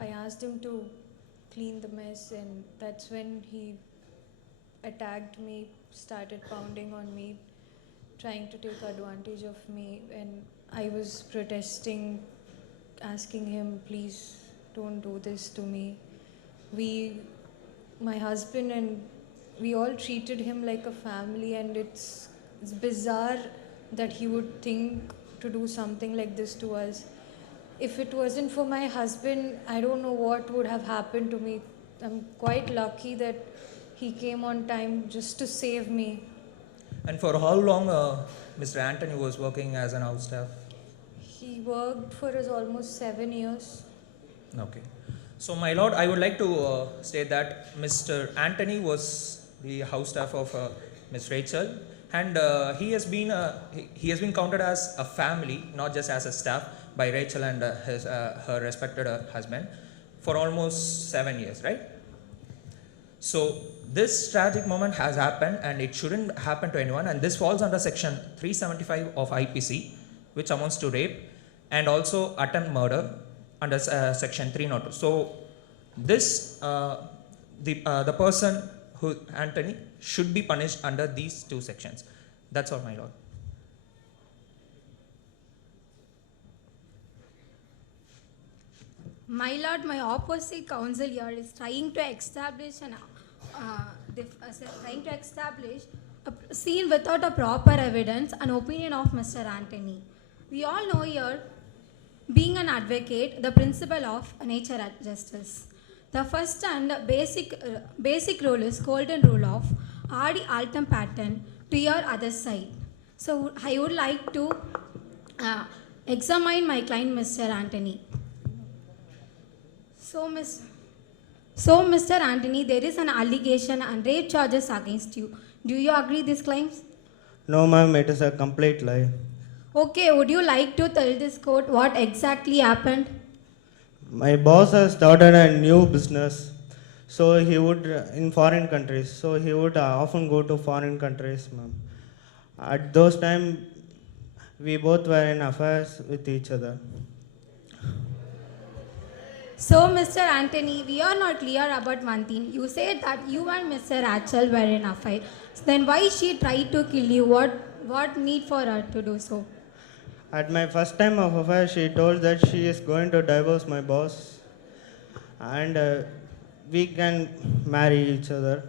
I asked him to clean the mess, and that's when he attacked me, started pounding on me, trying to take advantage of me, and I was protesting, asking him, please don't do this to me. My husband and we all treated him like a family, and it's bizarre that he would think to do something like this to us. If it wasn't for my husband, I don't know what would have happened to me. I'm quite lucky that he came on time just to save me. And for how long Mr. Anthony was working as an house staff? He worked for us almost 7 years. Okay. So, my lord, I would like to state that Mr. Anthony was the house staff of Miss Rachel, and he has been counted as a family, not just as a staff, by Rachel and her respected husband for almost 7 years, right? So, this tragic moment has happened, and it shouldn't happen to anyone. And this falls under Section 375 of IPC, which amounts to rape, and also attempt murder under Section 302. So, this the person who Anthony should be punished under these two sections. That's all, my lord. My lord, my opposite counsel here is trying to establish a scene without a proper evidence, an opinion of Mr. Anthony. We all know here, being an advocate, the principle of nature at justice. The first and basic rule is golden rule of adi altem pattern to your other side. So I would like to examine my client, Mr. Anthony. So, Mr. Anthony, there is an allegation and rape charges against you. Do you agree these claims? No, ma'am, it is a complete lie. Okay, would you like to tell this court what exactly happened? My boss has started a new business, so he would, in foreign countries, so he would often go to foreign countries, ma'am. At those times, we both were in affairs with each other. So, Mr. Anthony, we are not clear about one thing. You said that you and Mr. Rachel were in a fight. Then why she tried to kill you? What need for her to do so? At my first time of affair, she told that she is going to divorce my boss and we can marry each other.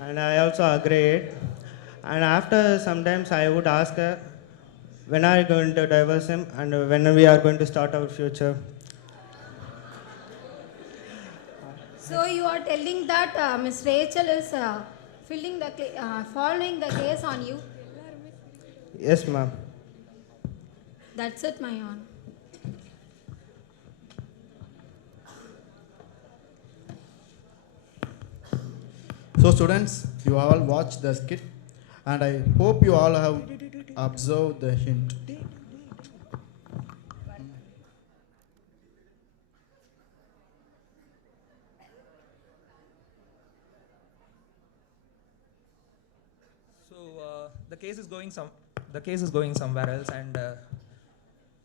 And I also agreed. And after sometimes I would ask her, when are you going to divorce him and when we are going to start our future? So you are telling that Miss Rachel is following the case on you? Yes, ma'am. That's it, my honor. So students, you all watched the skit and I hope you all have observed the hint. So the case is going somewhere else, and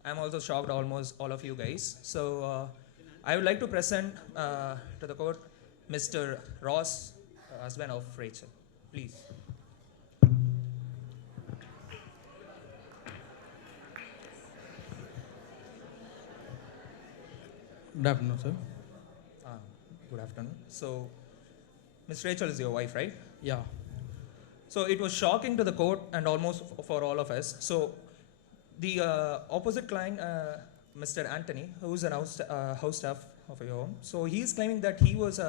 I'm also shocked almost all of you guys. So I would like to present to the court Mr. Ross, husband of Rachel. Please. Good afternoon, sir. Good afternoon. So, Miss Rachel is your wife, right? Yeah. So it was shocking to the court and almost for all of us. So the opposite client, Mr. Anthony, who is an house staff of your home, so he is claiming that he was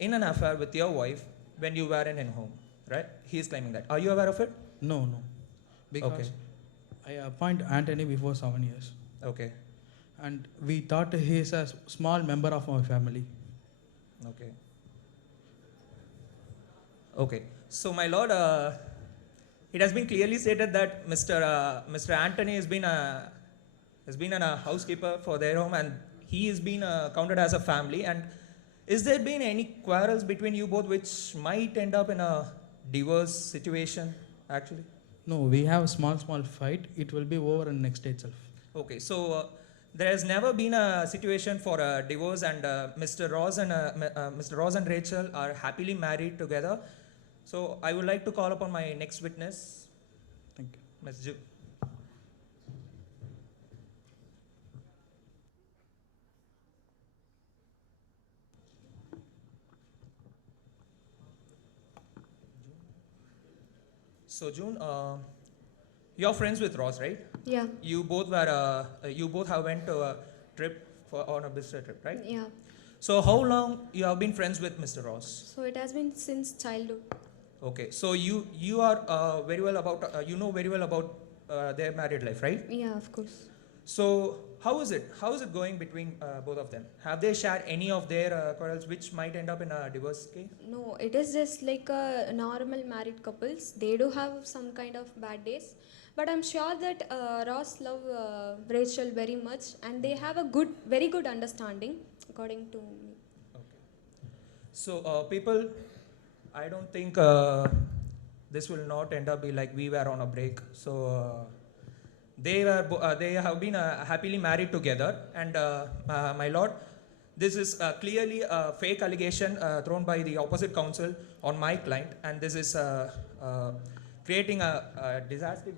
in an affair with your wife when you were in home, right? He is claiming that. Are you aware of it? No. Because Okay. I appointed Anthony before 7 years. Okay. And we thought he is a small member of our family. Okay. Okay. So, my lord, it has been clearly stated that Mr. Anthony has been a housekeeper for their home, and he has been counted as a family. And is there been any quarrels between you both which might end up in a divorce situation, actually? No, we have a small fight. It will be over in next day itself. Okay, so there has never been a situation for a divorce, and Mr. Ross and Rachel are happily married together. So I would like to call upon my next witness. Thank you. Ms. Ju. So June, you're friends with Ross, right? Yeah. You both have went to a trip on a business trip, right? Yeah. So how long you have been friends with Mr. Ross? So it has been since childhood. Okay, so you are very well about you know very well about their married life, right? Yeah, of course. So how is it? How is it going between both of them? Have they shared any of their quarrels which might end up in a divorce case? No, it is just like a normal married couples. They do have some kind of bad days, but I'm sure that Ross love Rachel very much, and they have a very good understanding, according to me. So people, I don't think this will not end up be like we were on a break. So they have been happily married together, and my lord, this is clearly a fake allegation thrown by the opposite counsel on my client, and this is creating a disaster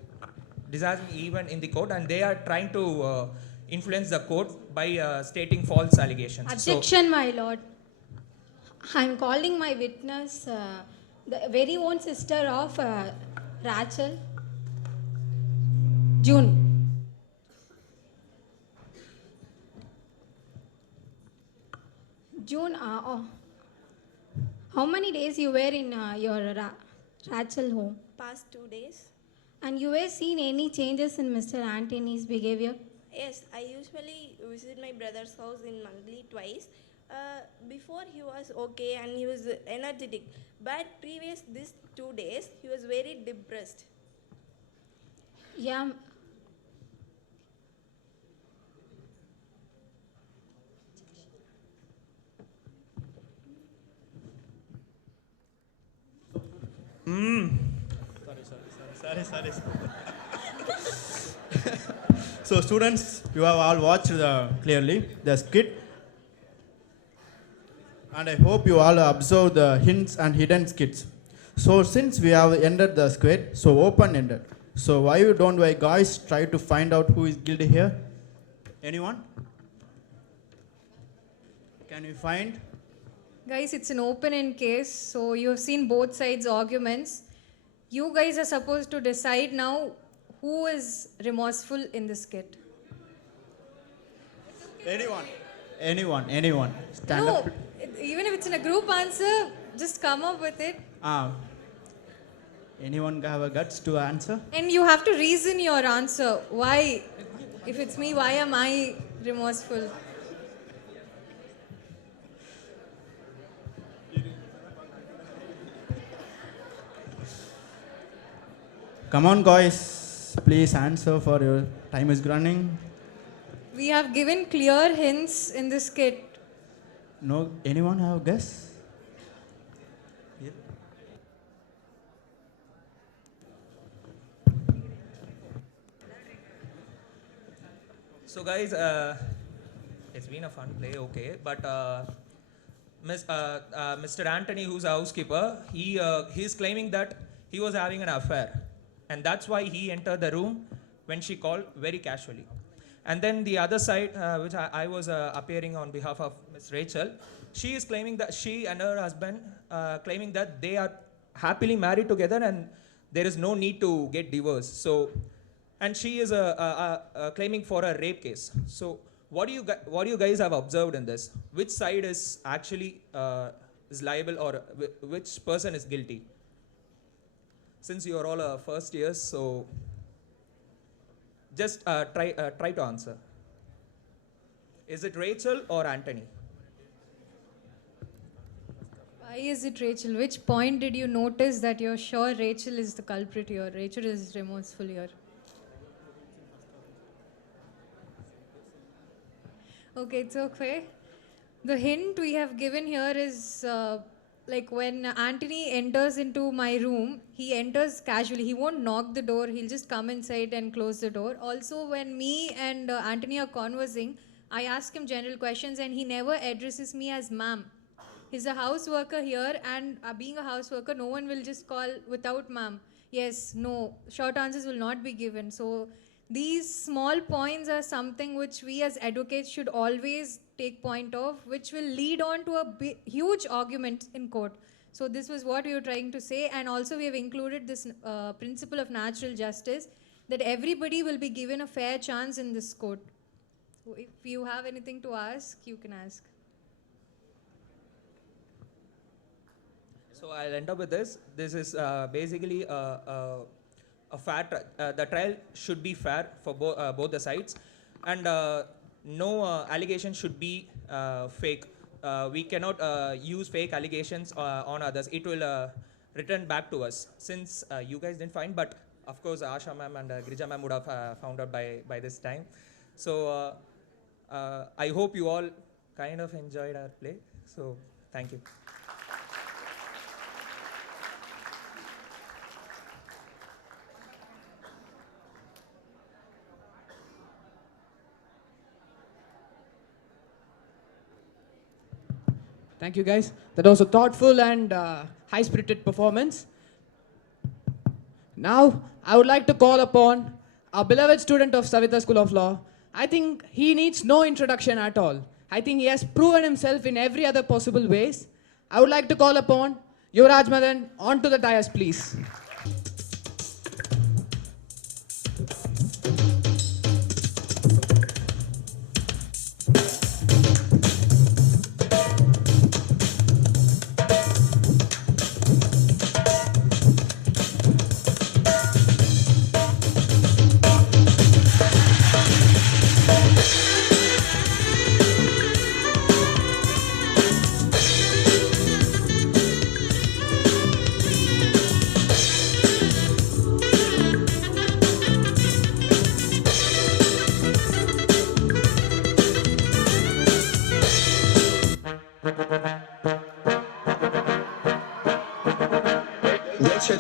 event in the court, and they are trying to influence the court by stating false allegations. Objection, my lord. I'm calling my witness, the very own sister of Rachel, June. June, how many days you were in your Rachel home? Past 2 days. And you were seen any changes in Mr. Anthony's behavior? Yes, I usually visit my brother's house in monthly twice. Before he was okay and he was energetic, but previous these 2 days he was very depressed. Yeah. Sorry. So students, you have all watched clearly the skit, and I hope you all observe the hints and hidden skits. So since we have ended the skit, so open-ended. So why don't we guys try to find out who is guilty here? Anyone? Can you find? Guys, it's an open-end case, so you have seen both sides' arguments. You guys are supposed to decide now who is remorseful in this skit. Anyone. Stand No, up. even if it's in a group answer, just come up with it. Anyone have a guts to answer? And you have to reason your answer. Why? If it's me, why am I remorseful? Come on, guys. Please answer, for your time is running. We have given clear hints in this skit. No, anyone have a guess? So guys, it's been a fun play, okay, but Mr. Anthony, who's a housekeeper, he's claiming that he was having an affair, and that's why he entered the room when she called very casually. And then the other side, which I was appearing on behalf of Ms. Rachel, she is claiming that she and her husband claiming that they are happily married together and there is no need to get divorced. So, and she is claiming for a rape case. So, what do you guys have observed in this? Which side is actually is liable, or which person is guilty? Since you are all first years, so just try to answer. Is it Rachel or Anthony? Why is it Rachel? Which point did you notice that you're sure Rachel is the culprit here? Rachel is remorseful here. Okay, it's okay. The hint we have given here is like when Anthony enters into my room, he enters casually. He won't knock the door. He'll just come inside and close the door. Also, when me and Anthony are conversing, I ask him general questions and he never addresses me as ma'am. He's a house worker here, and being a house worker, no one will just call without ma'am. Yes, no, short answers will not be given. So these small points are something which we as advocates should always take point of, which will lead on to a huge argument in court. So this was what we were trying to say, and also we have included this principle of natural justice, that everybody will be given a fair chance in this court. So if you have anything to ask, you can ask. So I'll end up with this. This is basically a the trial should be fair for both the sides, and no allegation should be fake. We cannot use fake allegations on others. It will return back to us, since you guys didn't find, but of course Asha ma'am and Girija ma'am would have found out by this time. So I hope you all kind of enjoyed our play. So thank you. Thank you, guys. That was a thoughtful and high-spirited performance. Now, I would like to call upon our beloved student of Savita School of Law. I think he needs no introduction at all. I think he has proven himself in every other possible ways. I would like to call upon Yuvraj Madan onto the dais, please.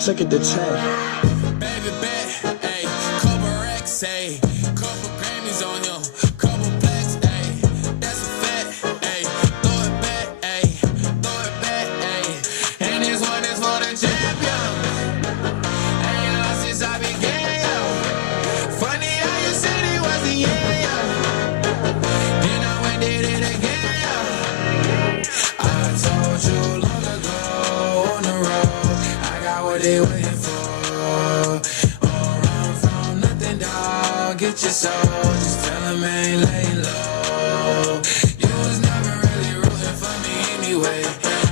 Look at the check. Baby bet, ayy, couple racks, ayy, couple Grammys on him, couple plaques, ayy, that's a fact, ayy, throw it back, ayy, throw it back, ayy, and this one is for the champion, ain't lost since I began, yo, funny how you said it was the end, yo, then I went did it again, yo, I told you long ago on the road, I got what they waiting for. Get your soul, just tell him I ain't laying low. You was never really rooting for me anyway.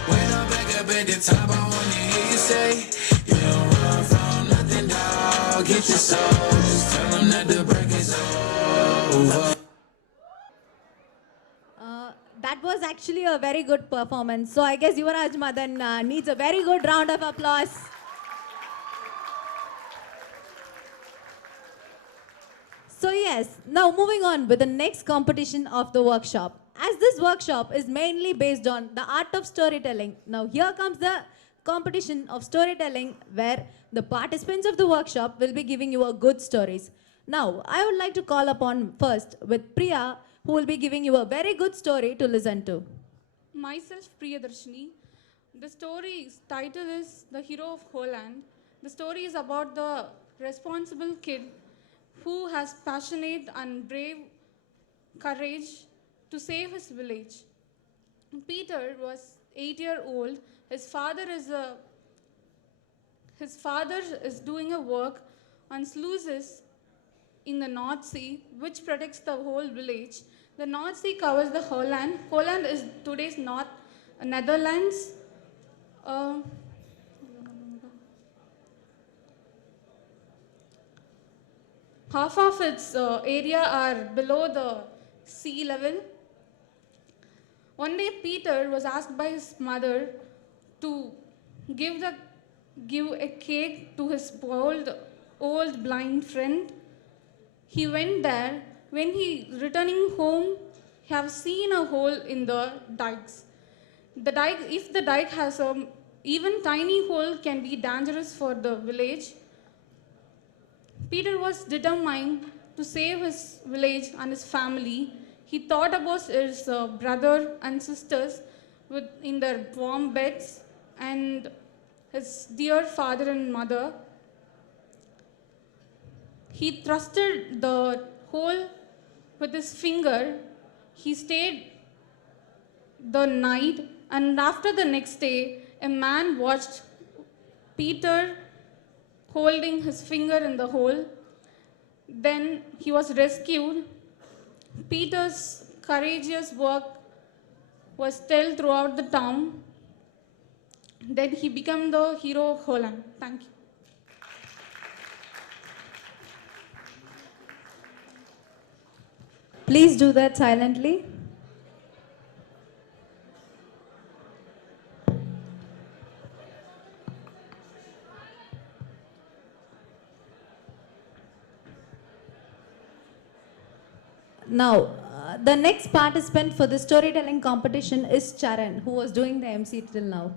When I'm back up at the top, I wanna hear you say, you don't run from nothing, dog. Get your soul, just tell him that the break is over. That was actually a very good performance. So I guess Yuvraj Madan needs a very good round of applause. So yes, now moving on with the next competition of the workshop. As this workshop is mainly based on the art of storytelling, now here comes the competition of storytelling where the participants of the workshop will be giving you a good stories. Now, I would like to call upon first with Priya, who will be giving you a very good story to listen to. Myself, Priyadarshini. The story's title is The Hero of Holland. The story is about the responsible kid who has passionate and brave courage to save his village. Peter was 8-year-old. His father is doing a work on sluices in the North Sea, which protects the whole village. The North Sea covers the Holland. Holland is today's Netherlands. Half of its area are below the sea level. One day, Peter was asked by his mother to give a cake to his old blind friend. He went there. When he returning home, he have seen a hole in the dikes. The dike, if the dike has a even tiny hole, can be dangerous for the village. Peter was determined to save his village and his family. He thought about his brother and sisters in their warm beds and his dear father and mother. He thrusted the hole with his finger. He stayed the night, and after the next day, a man watched Peter holding his finger in the hole. Then he was rescued. Peter's courageous work was told throughout the town. Then he became the hero of Holland. Thank you. Please do that silently. Now, the next participant for the storytelling competition is Charan, who was doing the MC till now.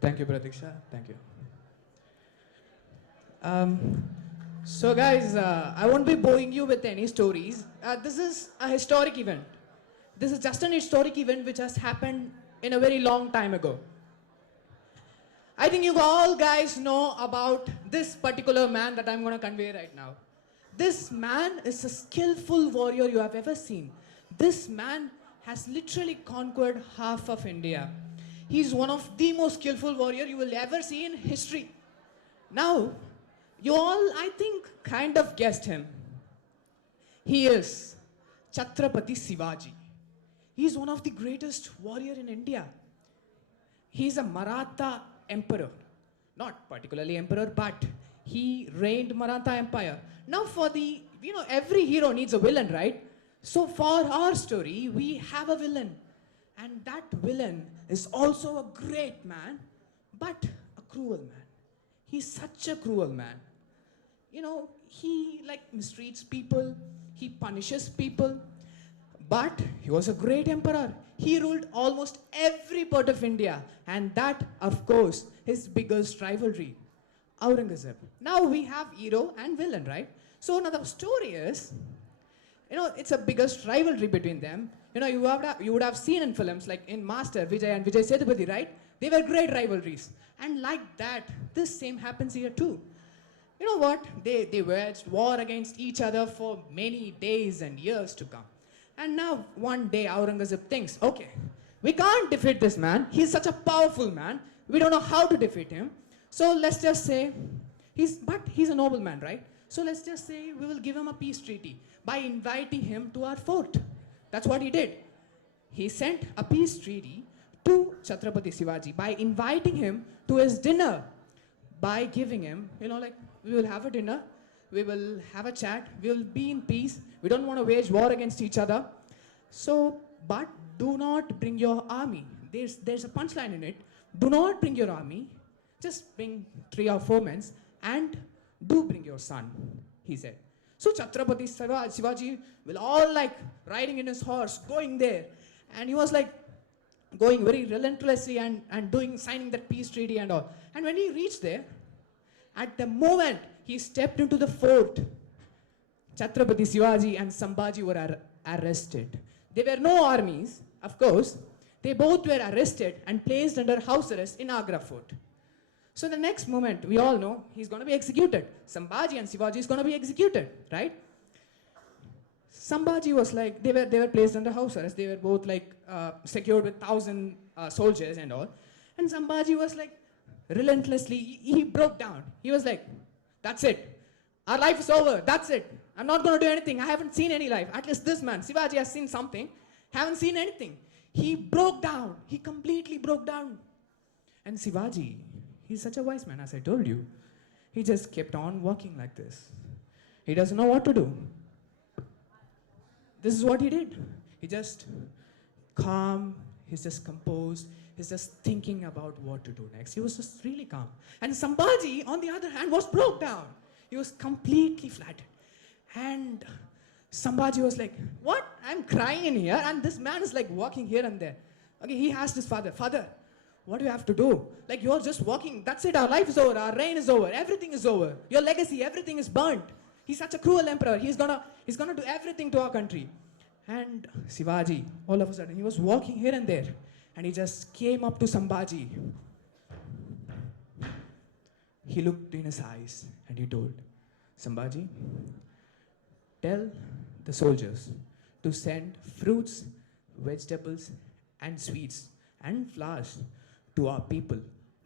Thank you, Pratiksha. Thank you. So guys, I won't be boring you with any stories. This is a historic event. This is just an historic event which has happened in a very long time ago. I think you all guys know about this particular man that I'm going to convey right now. This man is a skillful warrior you have ever seen. This man has literally conquered half of India. He's one of the most skillful warrior you will ever see in history. Now, you all, I think, kind of guessed him. He is Chhatrapati Shivaji. He's one of the greatest warrior in India. He's a Maratha emperor. Not particularly emperor, but he reigned Maratha Empire. Now for the, every hero needs a villain, right? So for our story, we have a villain. And that villain is also a great man, but a cruel man. He's such a cruel man. He mistreats people, he punishes people, but he was a great emperor. He ruled almost every part of India, and that, of course, his biggest rivalry, Aurangzeb. Now we have hero and villain, right? So now the story is, it's a biggest rivalry between them. You would have seen in films like in Master, Vijay and Vijay Sethupathi, right? They were great rivalries. And like that, this same happens here too. You know what? They waged war against each other for many days and years to come. And now one day Aurangzeb thinks, okay, we can't defeat this man. He's such a powerful man. We don't know how to defeat him. So let's just say, he's a noble man, right? So let's just say we will give him a peace treaty by inviting him to our fort. That's what he did. He sent a peace treaty to Chhatrapati Shivaji by inviting him to his dinner, by giving him, we will have a dinner, we will have a chat, we will be in peace, we don't want to wage war against each other. So, but do not bring your army. There's a punchline in it. Do not bring your army, just bring 3 or 4 men, and do bring your son, he said. So Chhatrapati Shivaji will all riding in his horse, going there. And he was going very relentlessly and signing that peace treaty and all. And when he reached there, at the moment he stepped into the fort, Chhatrapati Shivaji and Sambhaji were arrested. There were no armies, of course. They both were arrested and placed under house arrest in Agra fort. So the next moment, we all know he's going to be executed. Sambhaji and Shivaji is going to be executed, right? Sambhaji was they were placed under house arrest. They were both secured with 1,000 soldiers and all. And Sambhaji was relentlessly, he broke down. He was that's it. Our life is over. That's it. I'm not going to do anything. I haven't seen any life. At least this man, Shivaji, has seen something. Haven't seen anything. He broke down. He completely broke down. And Shivaji, he's such a wise man, as I told you. He just kept on walking like this. He doesn't know what to do. This is what he did. He just calm, he's just composed, he's just thinking about what to do next. He was just really calm. And Sambhaji, on the other hand, was broke down. He was completely flattened. And Sambhaji was what? I'm crying in here, and this man is walking here and there. Okay, he asked his father, Father, what do you have to do? You're just walking, that's it, our life is over, our reign is over, everything is over. Your legacy, everything is burnt. He's such a cruel emperor, he's gonna do everything to our country. And Shivaji, all of a sudden, he was walking here and there, and he just came up to Sambhaji. He looked in his eyes, and he told, Sambhaji, tell the soldiers to send fruits, vegetables, and sweets, and flowers to our people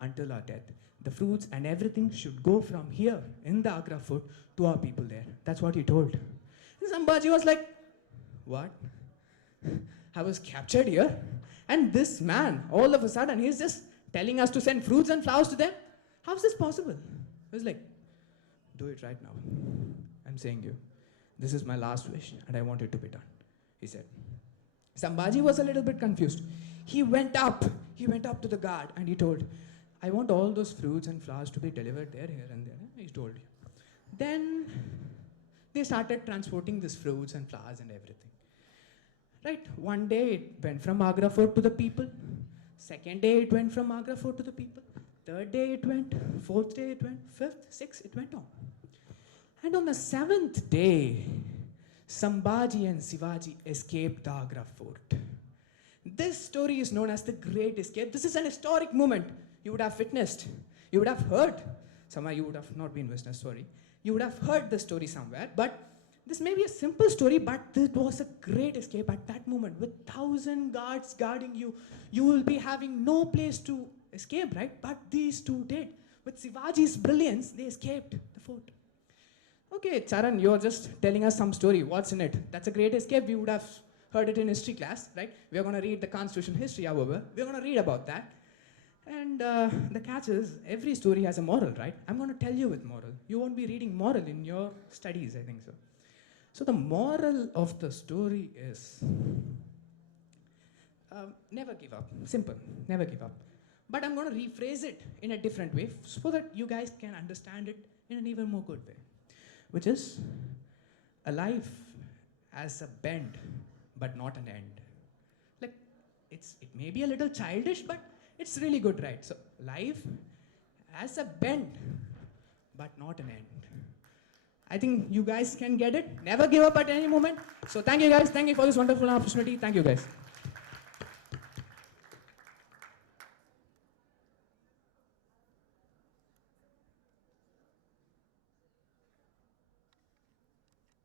until our death. The fruits and everything should go from here in the Agra fort to our people there. That's what he told. And Sambhaji was what? I was captured here, and this man, all of a sudden, he's just telling us to send fruits and flowers to them? How is this possible? He was do it right now. I'm saying you. This is my last wish, and I want it to be done, he said. Sambhaji was a little bit confused. He went up to the guard, and he told, I want all those fruits and flowers to be delivered there, here, and there. He told you. Then they started transporting these fruits and flowers and everything. Right? One day it went from Agra Fort to the people. Second day it went from Agra Fort to the people. Third day it went. Fourth day it went. Fifth, sixth, it went on. And on the seventh day, Sambhaji and Shivaji escaped the Agra Fort. This story is known as the Great Escape. This is an historic moment. You would have witnessed. You would have heard. Somehow you would have not been witness, sorry. You would have heard the story somewhere. But this may be a simple story, but it was a great escape at that moment. With 1,000 guards guarding you, you will be having no place to escape, right? But these two did. With Shivaji's brilliance, they escaped the fort. Okay, Charan, you're just telling us some story. What's in it? That's a great escape. We would have heard it in history class, right? We're going to read the Constitution history, however. We're going to read about that. And the catch is, every story has a moral, right? I'm going to tell you with moral. You won't be reading moral in your studies, I think so. So the moral of the story is, never give up. Simple, never give up. But I'm going to rephrase it in a different way so that you guys can understand it in an even more good way. Which is, a life as a bend, but not an end. Like, it may be a little childish, but it's really good, right? So, life as a bend, but not an end. I think you guys can get it. Never give up at any moment. So, thank you guys. Thank you for this wonderful opportunity. Thank you guys.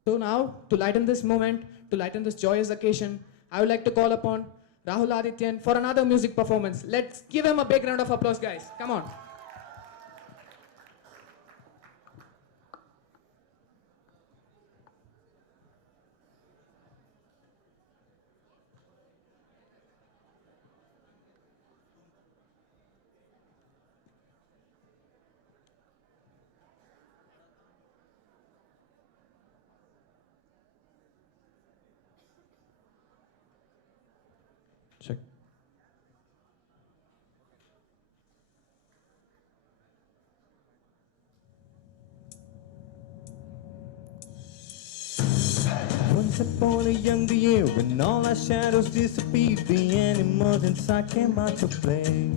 So now, to lighten this moment, to lighten this joyous occasion, I would like to call upon Rahul Adityan for another music performance. Let's give him a big round of applause, guys. Come on. Check. Once upon a younger year, when all our shadows disappeared, the animals inside came out to play.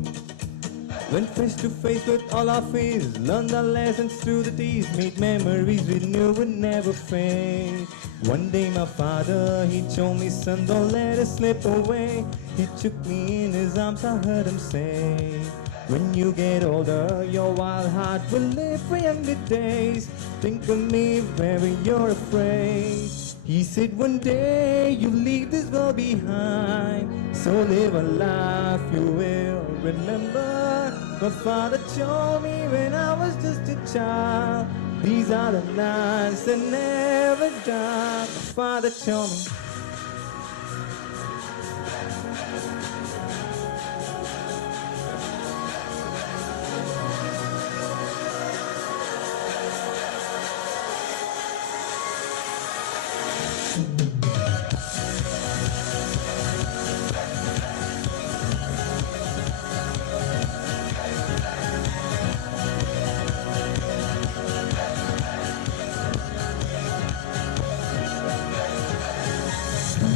Went face to face with all our fears, learned our lessons through the tears, made memories we knew would never fade. One day my father, he told me, son, don't let it slip away. He took me in his arms, I heard him say, when you get older, your wild heart will live for younger days. Think of me whenever you're afraid. He said one day you leave this world behind, so live a life you will remember. My father told me when I was just a child, these are the nights that never die. My father told me.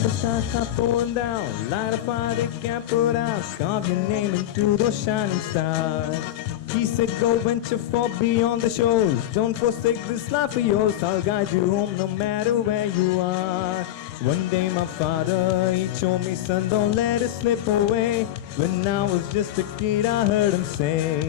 The stars start pouring down, light a fire they can't put out, carve your name into those shining stars. He said go venture far beyond the shores, don't forsake this life of yours, I'll guide you home no matter where you are. One day my father, he told me, son, don't let it slip away. When I was just a kid, I heard him say,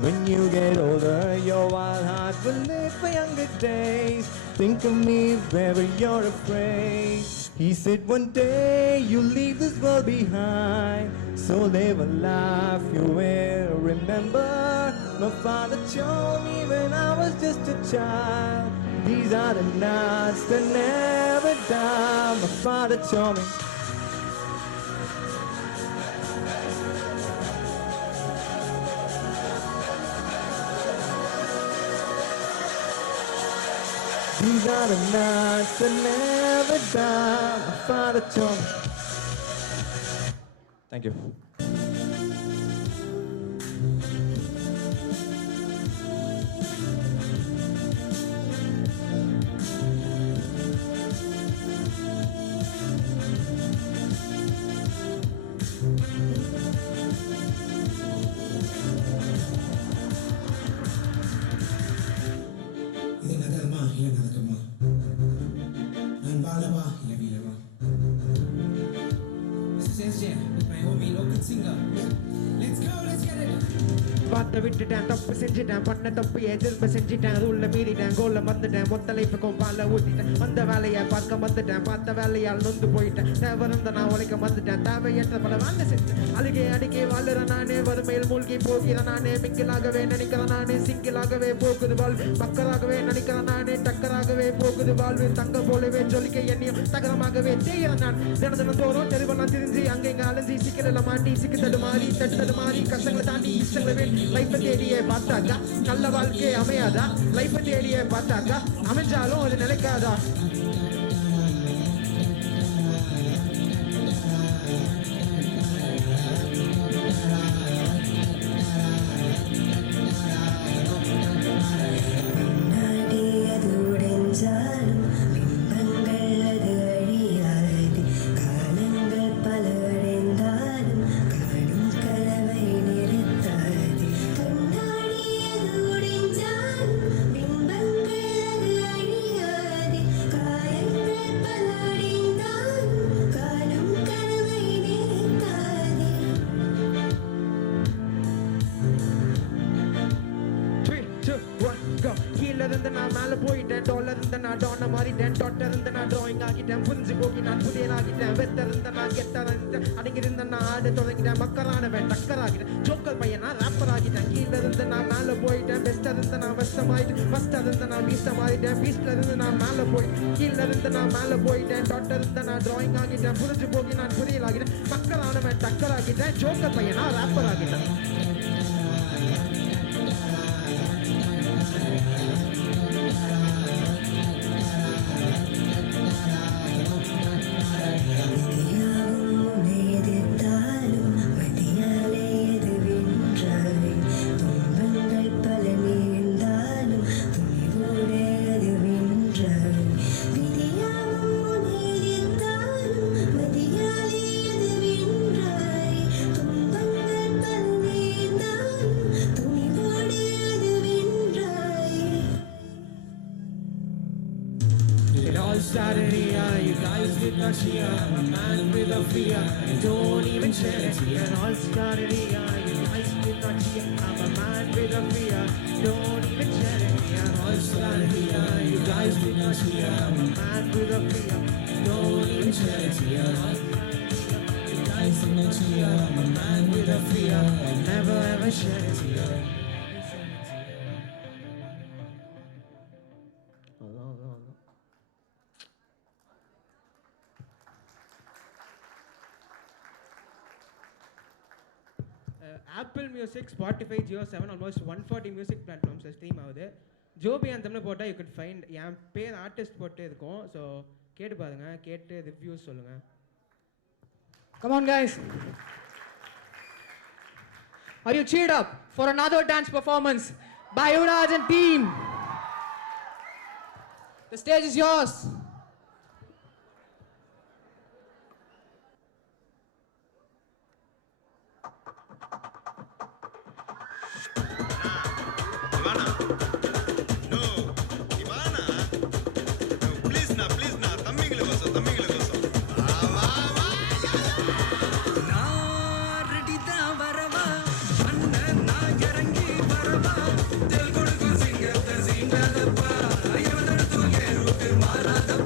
when you get older, your wild heart will live for younger days. Think of me wherever you're afraid. He said one day you'll leave this world behind, so live a life you will remember. My father told me when I was just a child, these are the nights that never die. My father told me. These are the nights that never die. My father told me. Thank you. இது நகரமா இல்லை நரகமா, நான் வாழவா இல்லை வீழவா. This is SJ with my homie local singer. Let's go, let's get it. பார்த்த விட்டுட்டேன், தப்பு செஞ்சுட்டேன், பண்ண தப்பு திரும்ப செஞ்சுட்டேன், அது உள்ள மீறிட்டேன், கோல்ல வந்துட்டேன், மொத்த லைஃபுக்கும் பால ஊத்திட்டேன், வந்த வேலையை பார்க்க வந்துட்டேன், பார்த்த வேலையால் நொந்து போயிட்டேன், தேவரந்த நான் உழைக்க வந்துட்டேன், தேவையற்ற பல வேலை செஞ்சேன், அழுகே அடிக்கே வாழுற நானே, வறுமையில் மூழ்கி போகிற நானே, மிங்கிலாகவே நினைக்கிற நானே, சிங்கிலாகவே போகுது வாழ்வு, மக்களாகவே நினைக்கிற நானே, டக்கராகவே போகுது வாழ்வு, தங்க போலவே ஜொலிக்க எண்ணியும் தகரமாகவே செய்கிற நான், தினம் தோறும் தெருவெல்லாம் திரிஞ்சு அங்கெங்க அலைஞ்சி சிக்கலில் மாட்டி சிக்கித்தது மாறி தட்டுத்தது மாறி கஷ்டங்களை தாண்டி இஷ்டங்களை லைஃப் தேடியே பார்த்தாக்கா நல்ல வாழ்க்கை அமையாதா, லைஃப் தேடியே பார்த்தாக்கா அமைஞ்சாலும் அது நிலைக்காதா. இருந்து நான் மேல போயிட்டேன், டாலர் இருந்து நான் டான மாறிட்டேன், டாட்டர் இருந்து நான் டிராயிங் ஆகிட்டேன், புரிஞ்சு போக்கி நான் புதியனாகிட்டேன், வெத்தர் இருந்து நான் கெட்டர் அடங்கிருந்த நான் ஆடு தொடங்கிட்டேன், மக்கரானவன் டக்கர் ஆகிட்டேன், ஜோக்கர் பையனா ராப்பர் ஆகிட்டேன், கீழ இருந்து நான் மேல போயிட்டேன், பெஸ்டர் இருந்து நான் வெஸ்டம் ஆயிட்டேன், ஃபஸ்டர் இருந்து நான் பீஸ்ட மாறிட்டேன், பீஸ்ட்ல இருந்து நான் மேல போயிட்டேன், கீழ இருந்து நான் மேல போயிட்டேன், டாட்டர் இருந்து நான் டிராயிங் ஆகிட்டேன், புரிஞ்சு போக்கி நான் புதியலாகிட்டேன், மக்கரானவன் டக்கர் ஆகிட்டேன், ஜோக்கர் பையனா ராப்பர் ஆகிட்டேன். Saturday, you guys did not cheer. I'm a man with a fear, don't even share it. And all Saturday, you guys did not cheer. I'm a man with a fear, don't even share it. And all Saturday, you guys did not cheer. I'm a man with a fear, don't even share it. You guys did not cheer. I'm a man with a fear, never ever share it. Apple Music, Spotify, Jio 7, almost 140 music platforms stream ஆகுது. ஜோபி அந்தம்னு போட்டால் you could find என் பேர் artist போட்டு இருக்கும். So கேட்டு பாருங்க, கேட்டு reviews சொல்லுங்க. Come on guys. Are you cheered up for another dance performance by Yuvraj and team? The stage is yours. Marada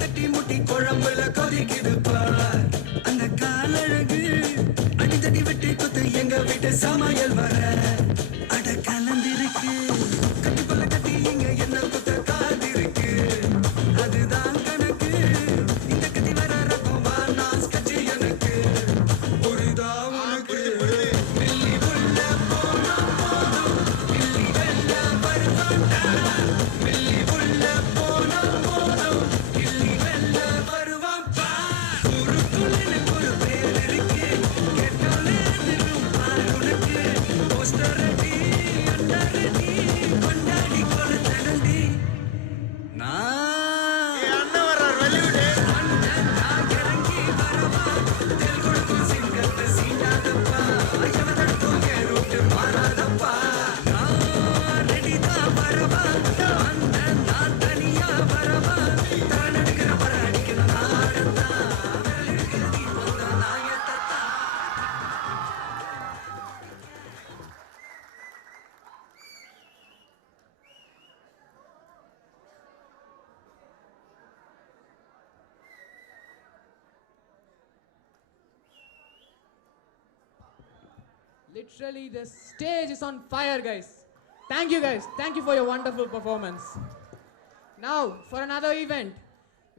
தட்டி முட்டி குழம்புல கொதிக்குது பார் அந்த காலழகு அடித்தடி விட்டு குத்து எங்க வீட்டு சமையல் வர அட கலந்திருக்கு கட்டுக்குள்ள கட்டி இங்க என்ன குத்த காதிருக்கு அதுதான் கணக்கு இந்த கட்டி வர ரகம் நாஸ் கட்சி எனக்கு புரிதா உனக்கு மில்லி உள்ள போனா போதும் மில்லி வெள்ள வருவாண்டா மில்லி உள்ள போனா போதும் மில்லி வெள்ள வருவான் பார் உருக்குள்ள ஒரு பேர் இருக்கு கேட்டாலே நிறும் பார் உனக்கு போஸ்டர் ரெடி அண்டர் ரெடி கொண்டாடி கொளுத்தனடி நான் அண்ணன் வர்றார் வெளியூடு அண்ணன் நான் இறங்கி வரவா தெல் கொடுக்கும் சிங்கத்தை சீண்டாதப்பா எவதற்கும் ஏறுட்டு மாறாதப்பா நான் ரெடி தான் வரவா அண்ணன் நான் தனியா வரவா தான் எடுக்கிற வர அடிக்கிற நாடத்தான் விரல் இருக்கிற தீபம் தான் நாயத்தான் Literally, the stage is on fire, guys. Thank you, guys. Thank you for your wonderful performance. Now, for another event,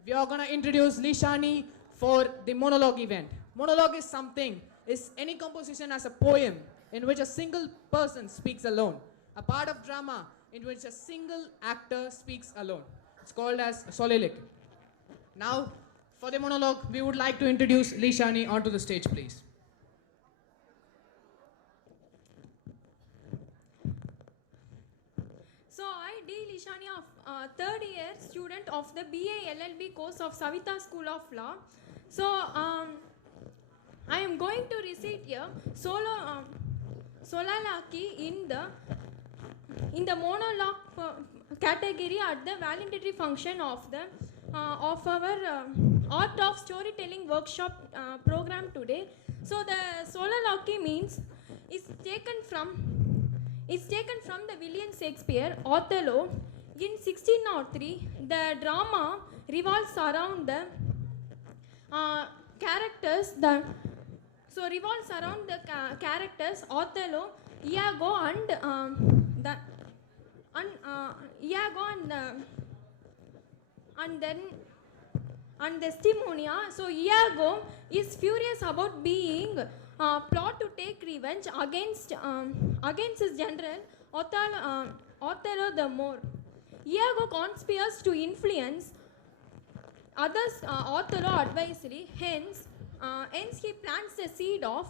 we are gonna introduce Lishani for the monologue event. Monologue is something, is any composition as a poem in which a single person speaks alone. A part of drama in which a single actor speaks alone. It's called as soliloquy. Now, for the monologue, we would like to introduce Lishani onto the stage, please. So I, D. Lishani, of third year student of the BA LLB course of Savita School of Law. So I am going to recite here Solalaki in the monologue category at the valedictory function of the of our art of storytelling workshop program today. So the Solalaki means is taken from the William Shakespeare Othello. In 1603, the drama revolves around the characters. Characters Othello, Iago, and Desdemona. So Iago is furious about being plot to take revenge against his general Othello the Moor. Iago conspires to influence others Othello advisory. Hence he plants the seed of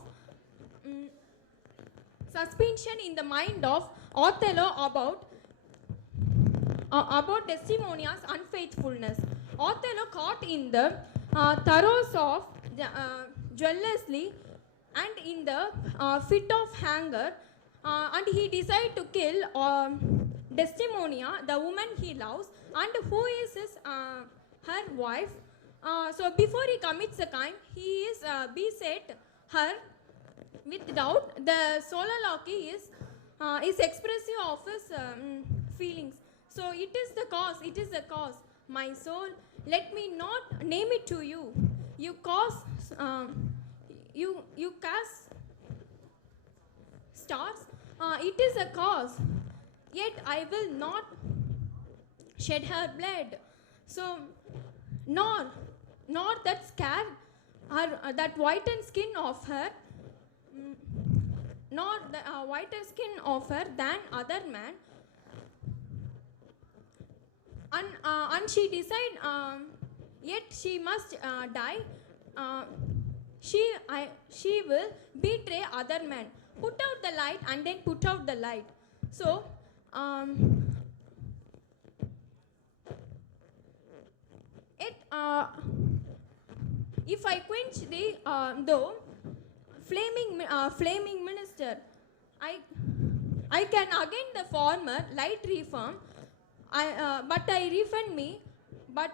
suspicion in the mind of Othello about Desdemona's unfaithfulness. Othello, caught in the throes of jealousy and in the fit of anger, and he decided to kill Desdemona, the woman he loves, and who is her wife. So before he commits the crime, he is beset her with doubt. The soliloquy is expressive of his feelings. So it is the cause. My soul, let me not name it to you. You cast stars. It is a cause. Yet I will not shed her blood. So nor that scab, that whitened skin of her, nor the whiter skin of her than other man. And she decided, yet she must die. She will betray other men. Put out the light and then put out the light. So, if I quench the though flaming minister, I can again the former light reform. But I refund me. But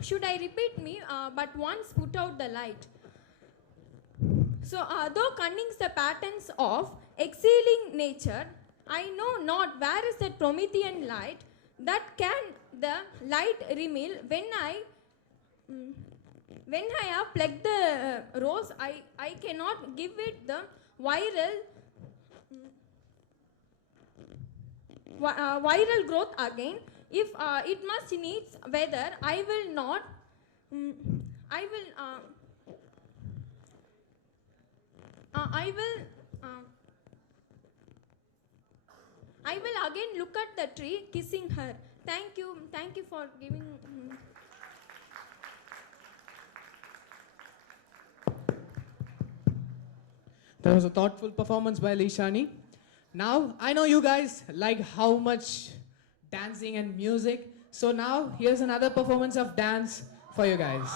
should I repeat me? But once put out the light. So, though cunning's the patterns of exceling nature, I know not where is that Promethean light that can the light reveal when I have plucked the rose. I cannot give it the viral growth again. If it must needs whether I will not, I will again look at the tree kissing her. Thank you for giving. That was a thoughtful performance by Lishani. Now, I know you guys like how much dancing and music. So now, here's another performance of dance for you guys.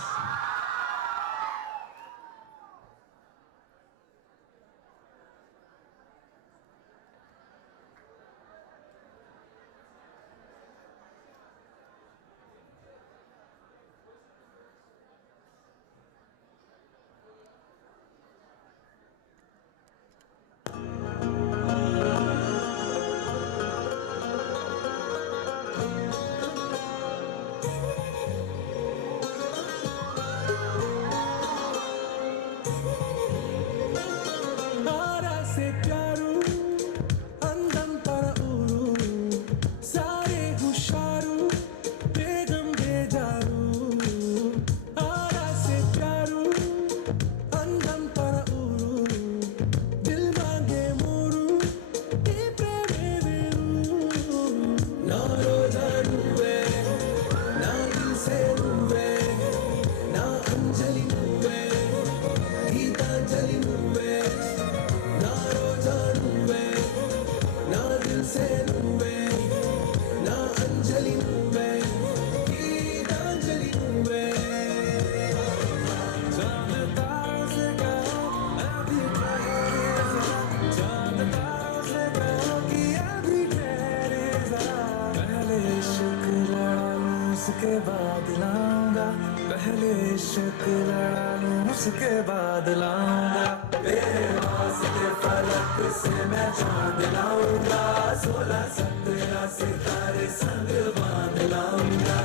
उसके बाद लाऊंगा पहले इश्क लड़ा लूं उसके बाद लाऊंगा तेरे वास्ते फलक से मैं चांद लाऊंगा 16-17 सितारे संग बांध लाऊंगा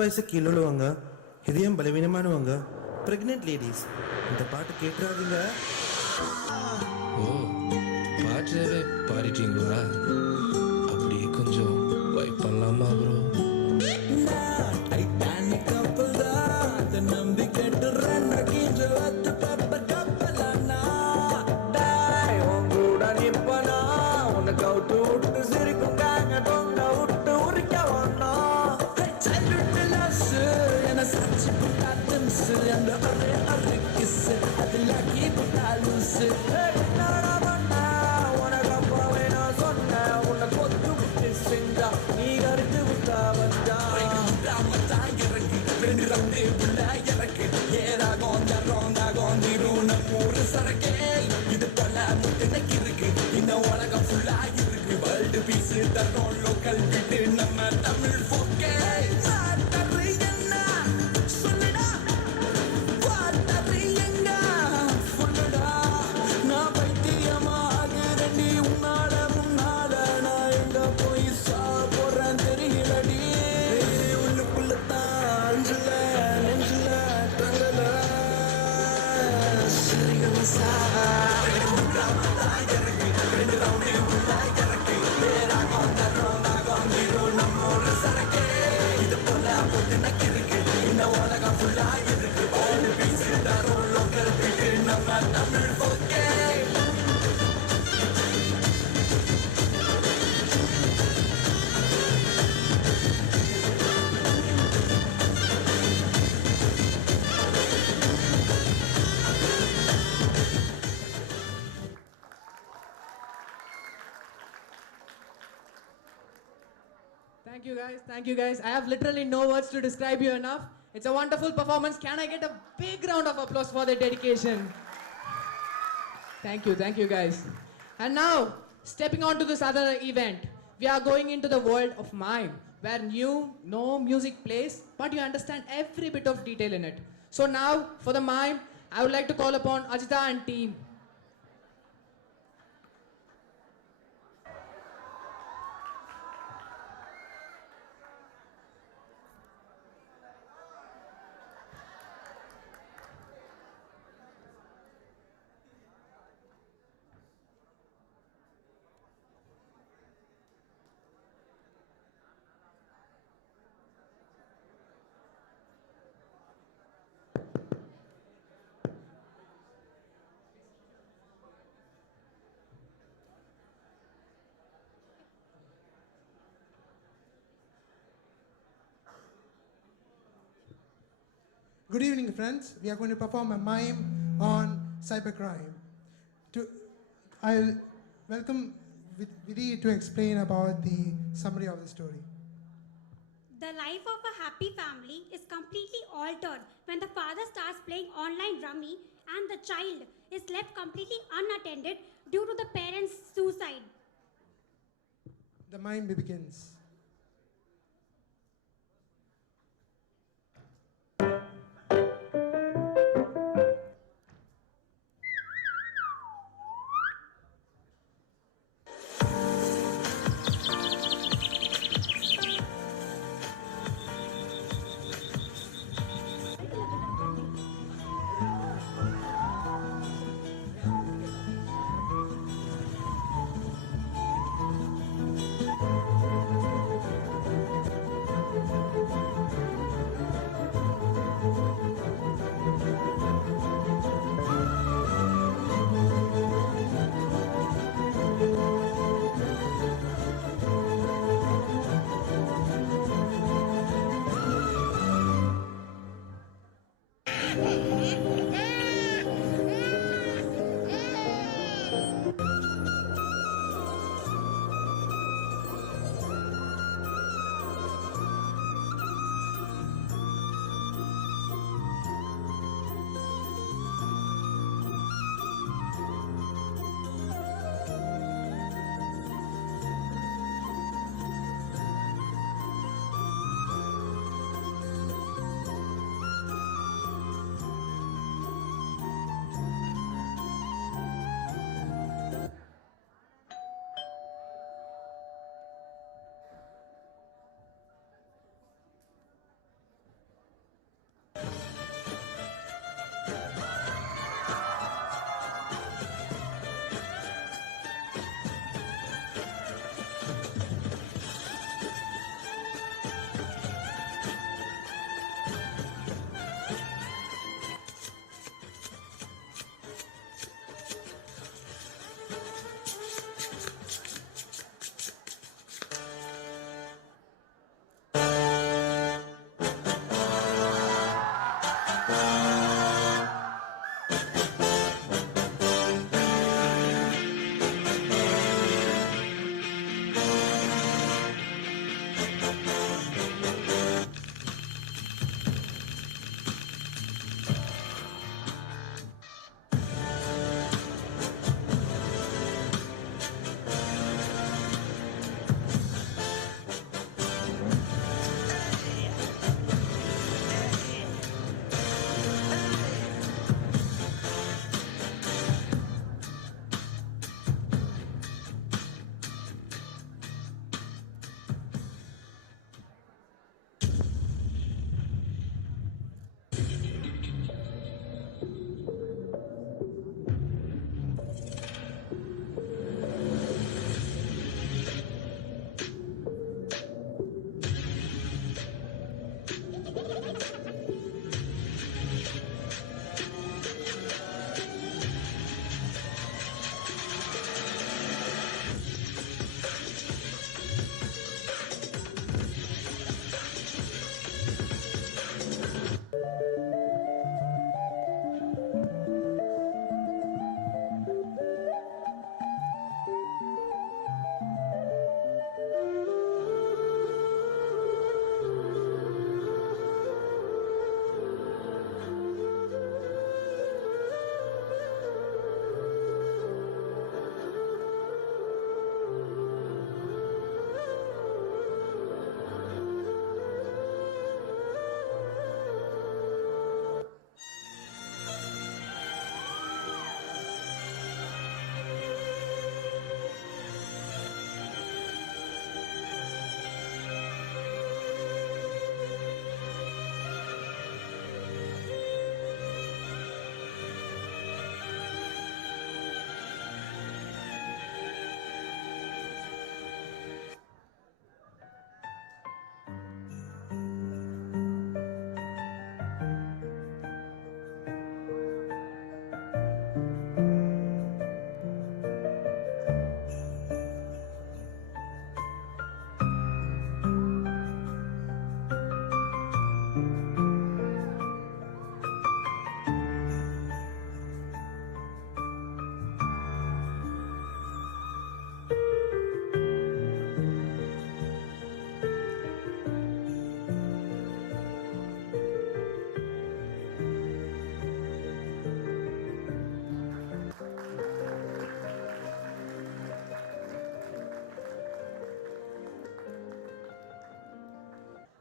வயசு கீழே உள்ளவங்க இதயம் பலவீனமானவங்க பிரெக்னென்ட் லேடிஸ் இந்த பாட்டு கேட்டுறாதீங்க ஓ பாட்டவே பாடிட்டீங்களா அப்படியே கொஞ்சம் வைப் பண்ணலாமா ப்ரோ டைட்டானிக் கப்பல் தான் அதை நம்பி கட்டுறேன் கீழே வத்து பேப்பர் கப்பலானா டாய் உன் கூட நிப்பனா உன்னை கவுட்டு விட்டு சிரிக்குங்காங்க தொங்க விட்டு உரிக்க வந்தோம் Sachi puta temse and arre kisse adla ki puta lusse hey nara banna wana gamma vena sonna una kottu senga nee gardu puta vanda ramata geraki vendi ramne pulla geraki era gonda ronda gondi runa pur sarake போல முட்டுனக்கு இருக்கு இந்த உலகம் ஃபுல்லா இருக்கு world piece தரோம் local விட்டு நம்ம தமிழ் போக்கே மாட்டரு என்ன சொல்லுடா வாட்டரு எங்க சொல்லுடா நான் பைத்தியமாகிறேன்டி உன்னால முன்னால நான் எங்க போய் சாப்பிட்றேன் தெரியலடி உள்ளுக்குள்ள தான் அஞ்சுல நெஞ்சுல தங்கல சரிகம சா Thank you guys, thank you guys. I have literally no words to describe you enough. It's a wonderful performance. Can I get a big round of applause for their dedication? Thank you guys. And now, stepping on to this other event, we are going into the world of mime, where no music plays, but you understand every bit of detail in it. So now, for the mime, I would like to call upon Ajita and team. Good evening, friends. We are going to perform a mime on cybercrime. I'll welcome Vidhi to explain about the summary of the story. The life of a happy family is completely altered when the father starts playing online rummy and the child is left completely unattended due to the parents' suicide. The mime begins.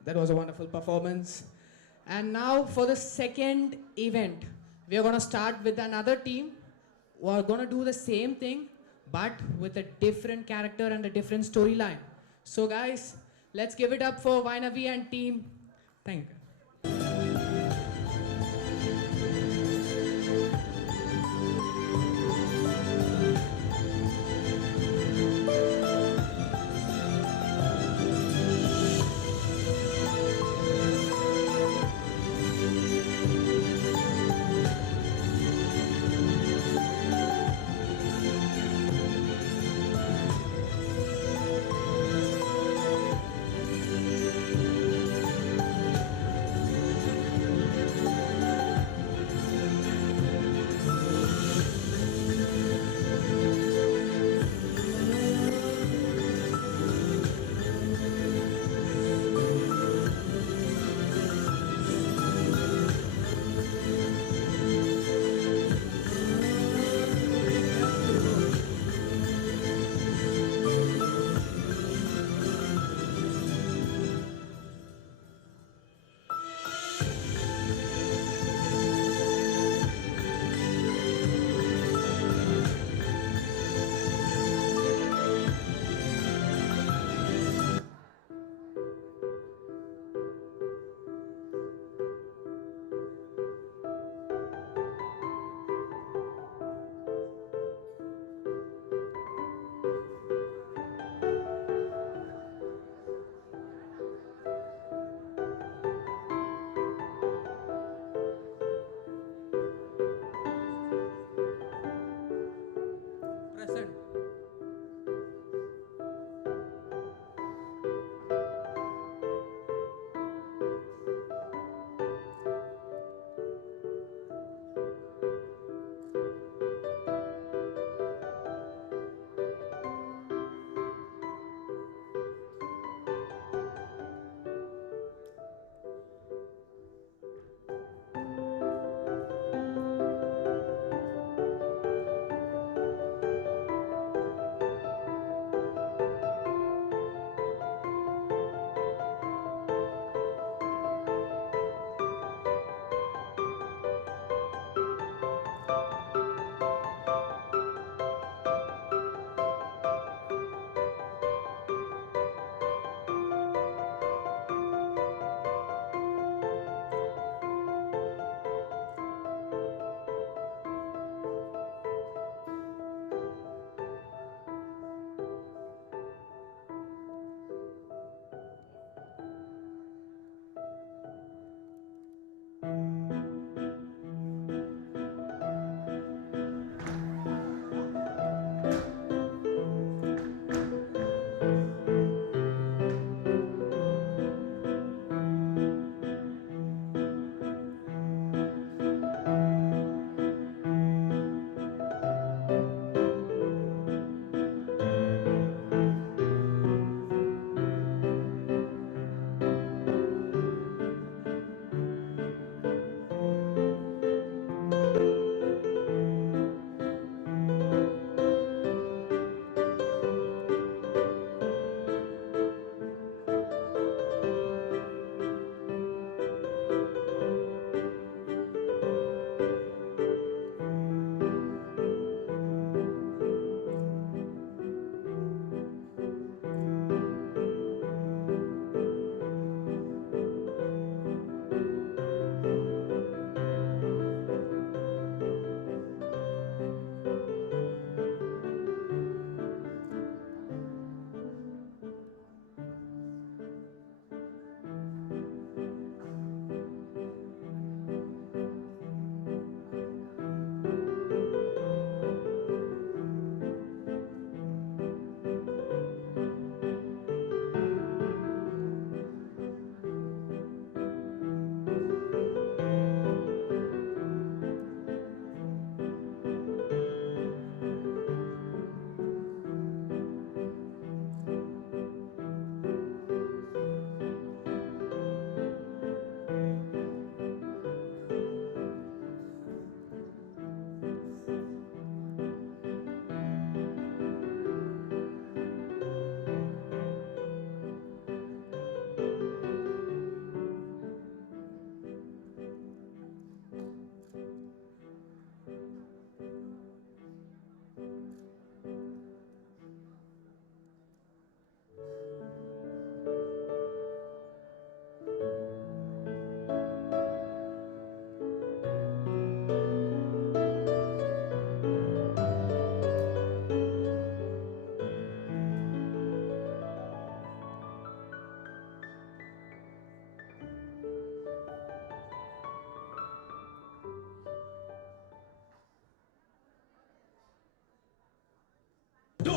That was a wonderful performance. And now for the second event, we are going to start with another team who are going to do the same thing, but with a different character and a different storyline. So guys, let's give it up for Vainavi and team. Thank you.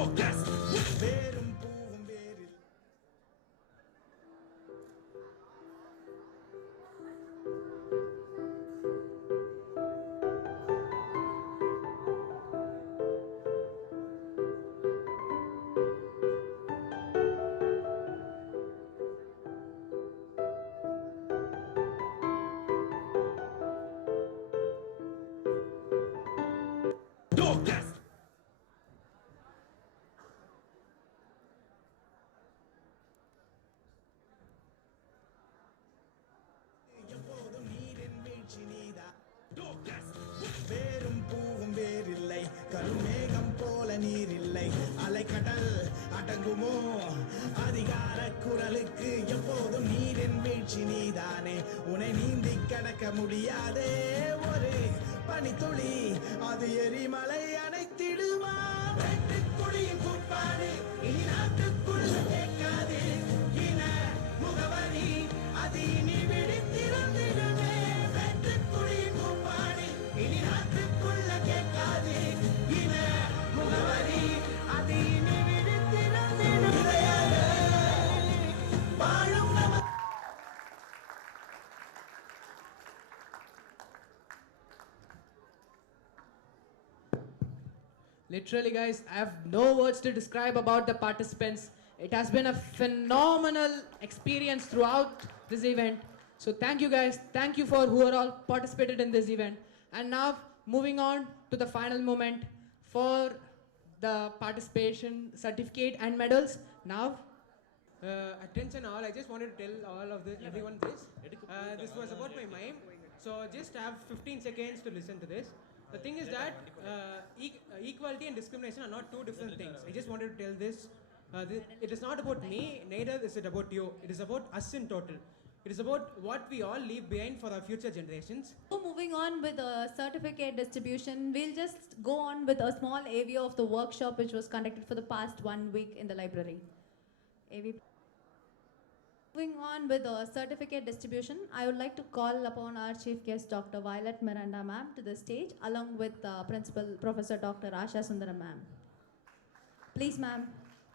வேரும் பூவும் வேரில் எப்போதும் நீரின் வீழ்ச்சி நீதா வேரும் பூவும் வேறில்லை கருமேகம் போல நீரில்லை அலைக்கடல் அடங்குமோ அதிகார குரலுக்கு எப்போதும் நீரின் வீழ்ச்சி நீதானே உன்னை நீந்தி கடக்க முடியாதே ஒரு பனித்துளி அது எரிமலை அணைத்திடுமா வெட்டுக்குழியின் கூப்பாடு இனி நாட்டுக்குள்ள கேட்காது இன முகவரி அது இனி விழித்திறந்திடுமே வெட்டுக்குழியின் கூப்பாடு இனி நாட்டுக்குள்ள கேட்காது இன முகவரி அது இனி விழித்திறந்திடுமே வாழும் நம Literally, guys, I have no words to describe about the participants. It has been a phenomenal experience throughout this event. So thank you, guys. Thank you for who are all participated in this event. And now, moving on to the final moment for the participation certificate and medals. Now, Attention all, I just wanted to tell everyone this. This was about my mime. So just have 15 seconds to listen to this. The thing is that equality and discrimination are not two different things. I just wanted to tell this. It is not about me, neither is it about you. It is about us in total. It is about what we all leave behind for our future generations. So moving on with the certificate distribution, we'll just go on with a small AV of the workshop which was conducted for the past 1 week in the library. AV. Moving on with the certificate distribution, I would like to call upon our chief guest, Dr. Violet Miranda ma'am, to the stage, along with Principal Professor Dr. Asha Sundaram ma'am. Please, ma'am.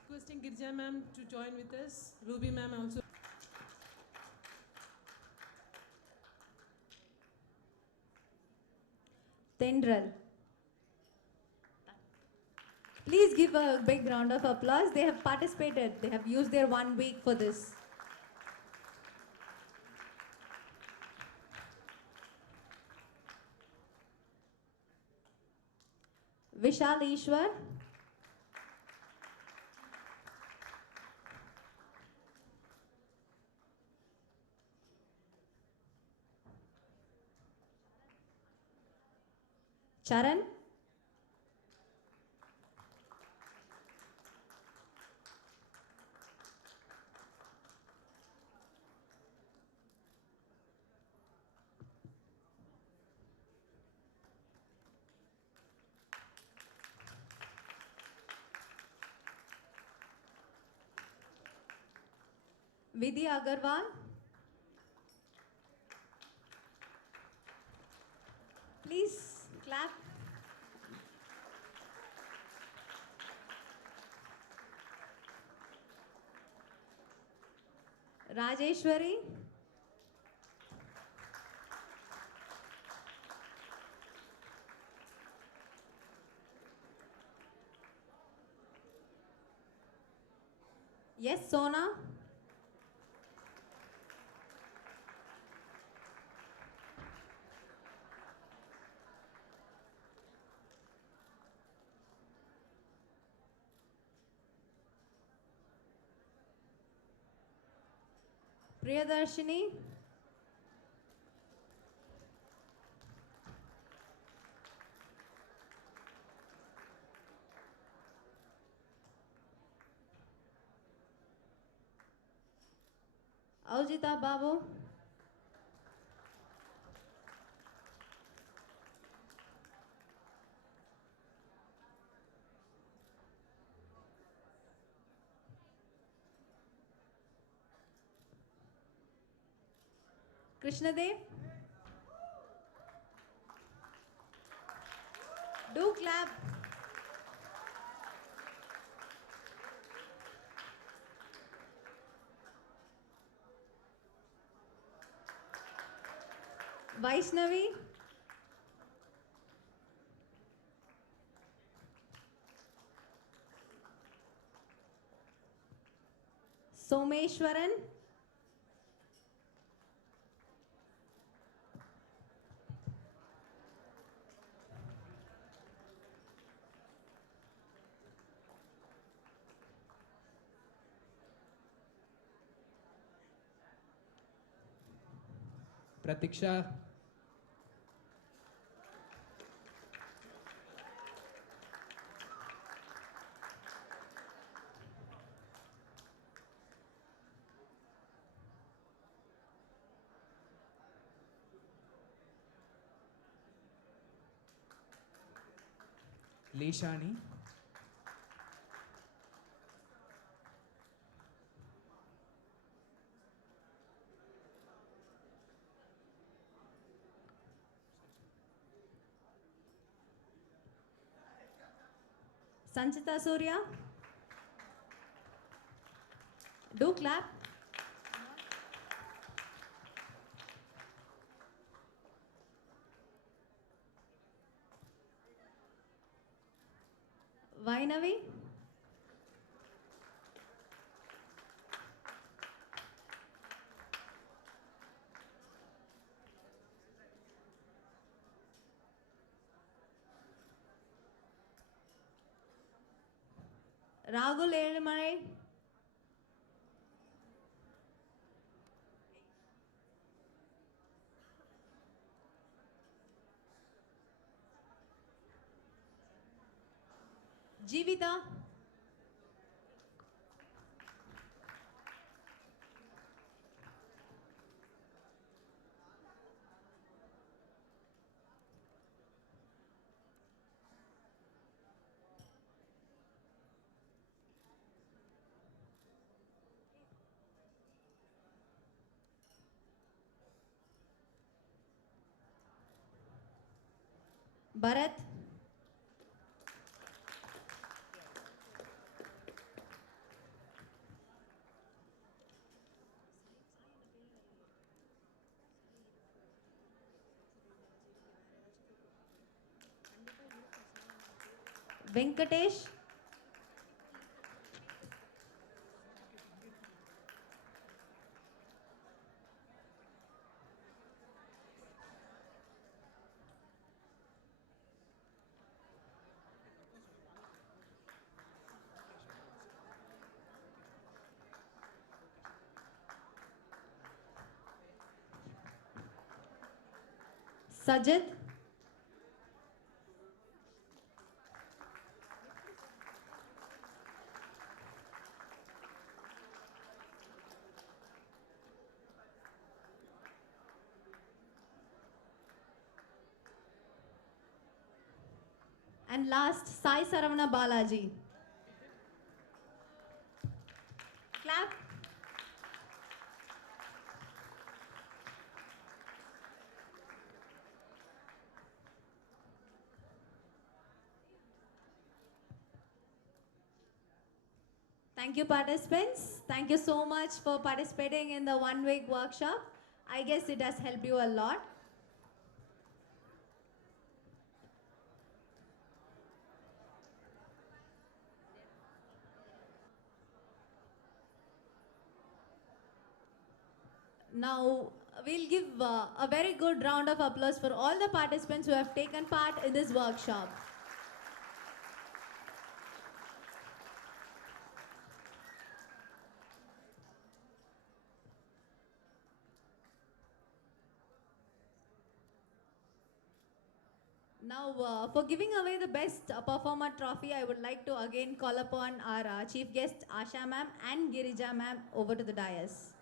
Requesting Girja ma'am to join with us. Ruby ma'am also. Tendril. Please give a big round of applause. They have participated. They have used their 1 week for this. Vishal Ishwar. Charan. Vidhi Agarwal. Please clap. Rajeshwari. Yes, Sona. Priyadarshini. Aujita Babu. Krishnadev. Do clap. Vaishnavi. Someshwaran. Pratiksha. Lishani. Sanchita Surya. Do clap. Vainavi. Rahul Elumalai. Jeevita. Bharat. Venkatesh. Sajid. And last, Sai Saravana Balaji. Clap. Thank you, participants. Thank you so much for participating in the one-week workshop. I guess it has helped you a lot. Now, we'll give a very good round of applause for all the participants who have taken part in this workshop. Now, for giving away the best performer trophy, I would like to again call upon our chief guest, Asha ma'am and Girija ma'am over to the dais.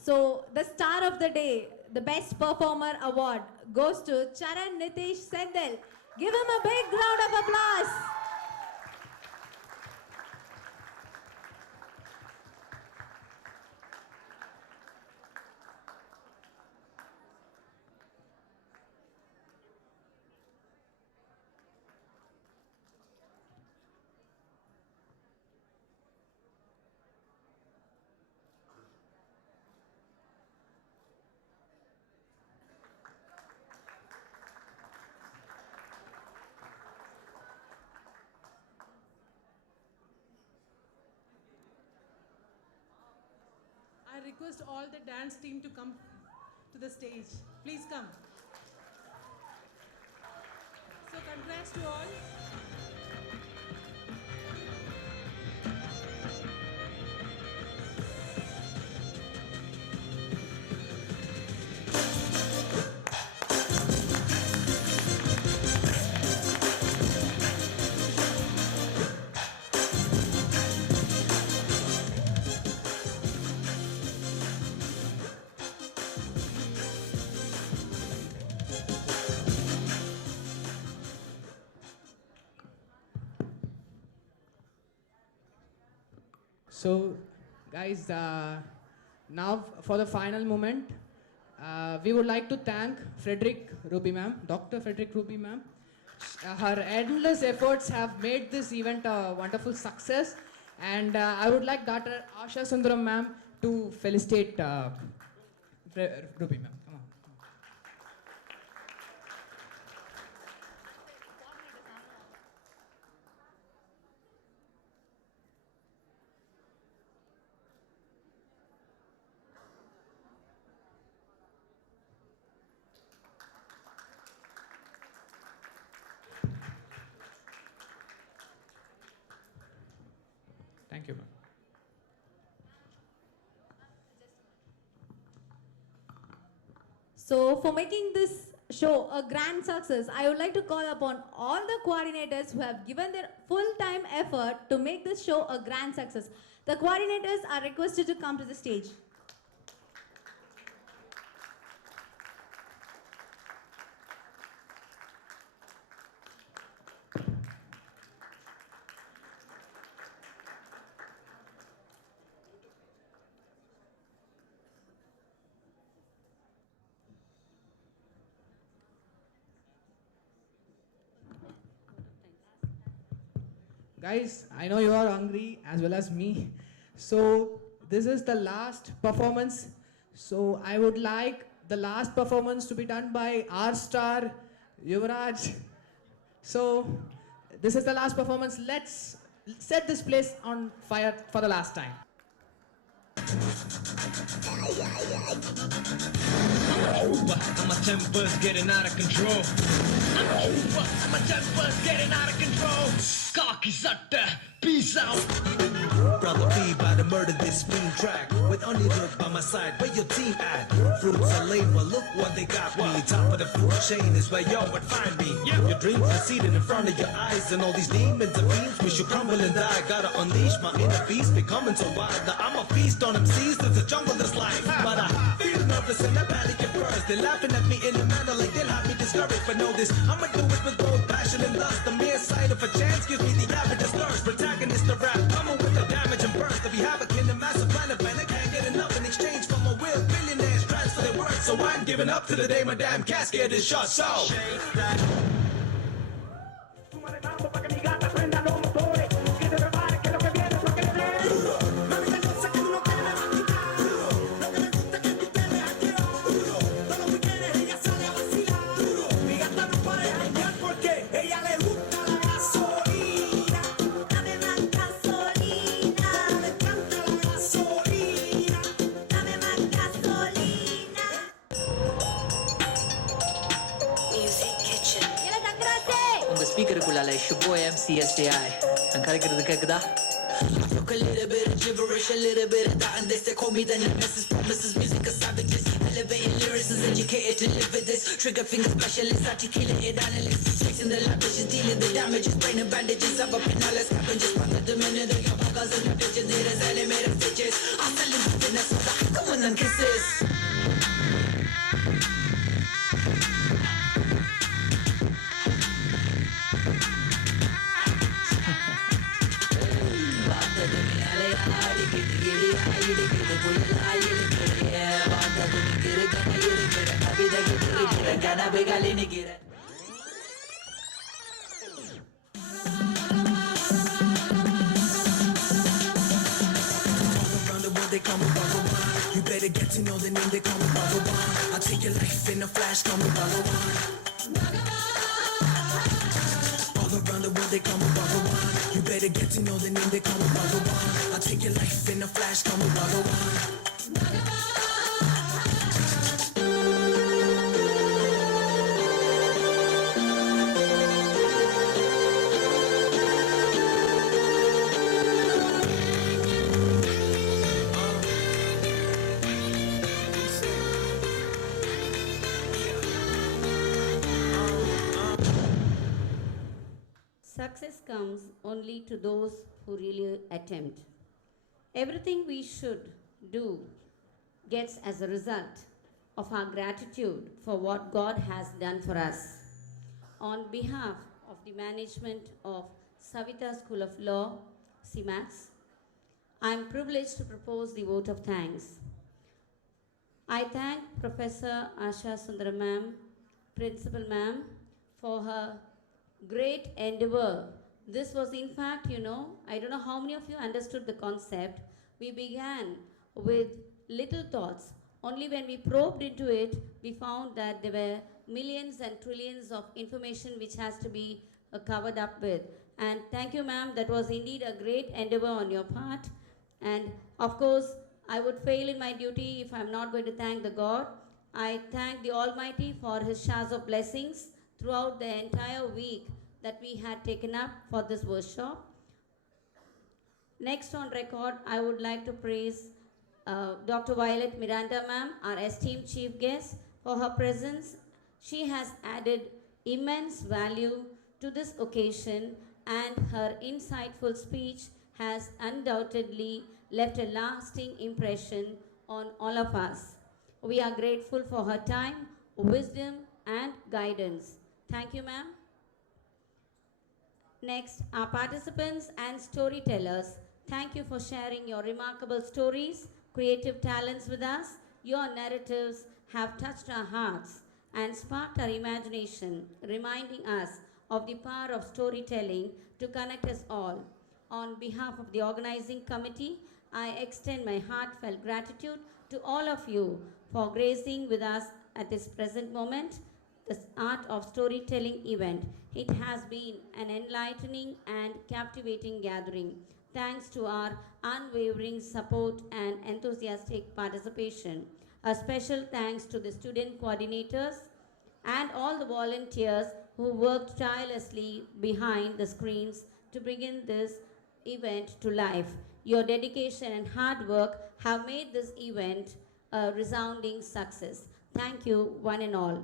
So, the star of the day, the best performer award goes to Charan Nitish Sendel. Give him a big round of applause. request all the dance team to come to the stage. Please come. So congrats to all. So, guys, now for the final moment, we would like to thank Frederick Ruby ma'am, Dr. Frederick Ruby ma'am. Her endless efforts have made this event a wonderful success, and I would like Dr. Asha Sundaram ma'am to felicitate Ruby ma'am. Come on. Thank you, ma'am. So, for making this show a grand success, I would like to call upon all the coordinators who have given their full-time effort to make this show a grand success. The coordinators are requested to come to the stage. Guys, I know you are hungry as well as me. So this is the last performance. So I would like the last performance to be done by our star, Yuvraj. So this is the last performance. Let's set this place on fire for the last time. I'm over, and my temper's getting out of control. I'm over, and my temper's getting out of control. Cocky sucker, peace out. Brother B by the murder this spring track. With only look by my side, where your team at? Fruits are lame, well look what they got me. Top of the food chain is where y'all would find me. Your dreams are seated in front of your eyes, and all these demons and fiends wish you crumble and die. Gotta unleash my inner beast, becoming so wild that I'm a feast on them seas. There's a jungle that's life, but I feel nervous and I barely get first. They're laughing at me in a manner like they'll have me discouraged. But know this, I'ma do it with both passion and lust. The mere sight of a chance gives me the average slurs. Protagonist of rap, coming with the damage and burst. To be havoc in the massive planet, man, I can't get enough in exchange for my will. Billionaires transfer their worth, so I'm giving up to the day my damn casket is shut. So shake that. ஸ்பீக்கருக்குள்ளால ஷுபோ MCSAI நான் கரைக்கிறது கேக்குதா? Talk a little bit of gibberish, a little bit of that, and they say call me the nemesis. Promises, music of savages, elevating lyrics is educated to live with this. Trigger finger specialist, articulated analyst, chasing the lavishes, dealing the damages, brain and bandages. I'm up in all the scavengers, part of the minute of your buggers and your bitches. There is animated stitches. I'm selling the fitness of the come on and kisses. They call me Bhagawan. You better get to know the name, they call me Bhagawan. I'll take your life in a flash, call me Bhagawan. All around the world they call me Bhagawan. You better get to know the name, they call me Bhagawan. I'll take your life in a flash, call me Bhagawan. success comes only to those who really attempt. Everything we should do gets as a result of our gratitude for what God has done for us. On behalf of the management of Savita School of Law, CMAX, I am privileged to propose the vote of thanks. I thank Professor Asha Sundaram ma'am, Principal ma'am, for her great endeavor. This was in fact, I don't know how many of you understood the concept. We began with little thoughts. Only when we probed into it, we found that there were millions and trillions of information which has to be covered up with. And thank you, ma'am. That was indeed a great endeavor on your part. And of course, I would fail in my duty if I'm not going to thank the God. I thank the Almighty for His showers of blessings throughout the entire week that we had taken up for this workshop. Next on record, I would like to praise Dr. Violet Miranda ma'am, our esteemed chief guest, for her presence. She has added immense value to this occasion, and her insightful speech has undoubtedly left a lasting impression on all of us. We are grateful for her time, wisdom, and guidance. Thank you, ma'am. Next, our participants and storytellers, thank you for sharing your remarkable stories, creative talents with us. Your narratives have touched our hearts and sparked our imagination, reminding us of the power of storytelling to connect us all. On behalf of the organizing committee, I extend my heartfelt gratitude to all of you for gracing with us at this present moment, this Art of Storytelling event. It has been an enlightening and captivating gathering. Thanks to our unwavering support and enthusiastic participation. A special thanks to the student coordinators and all the volunteers who worked tirelessly behind the screens to bring this event to life. Your dedication and hard work have made this event a resounding success. Thank you, one and all.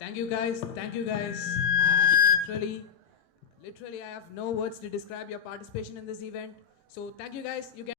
Thank you guys. Literally, I have no words to describe your participation in this event. So thank you guys. You can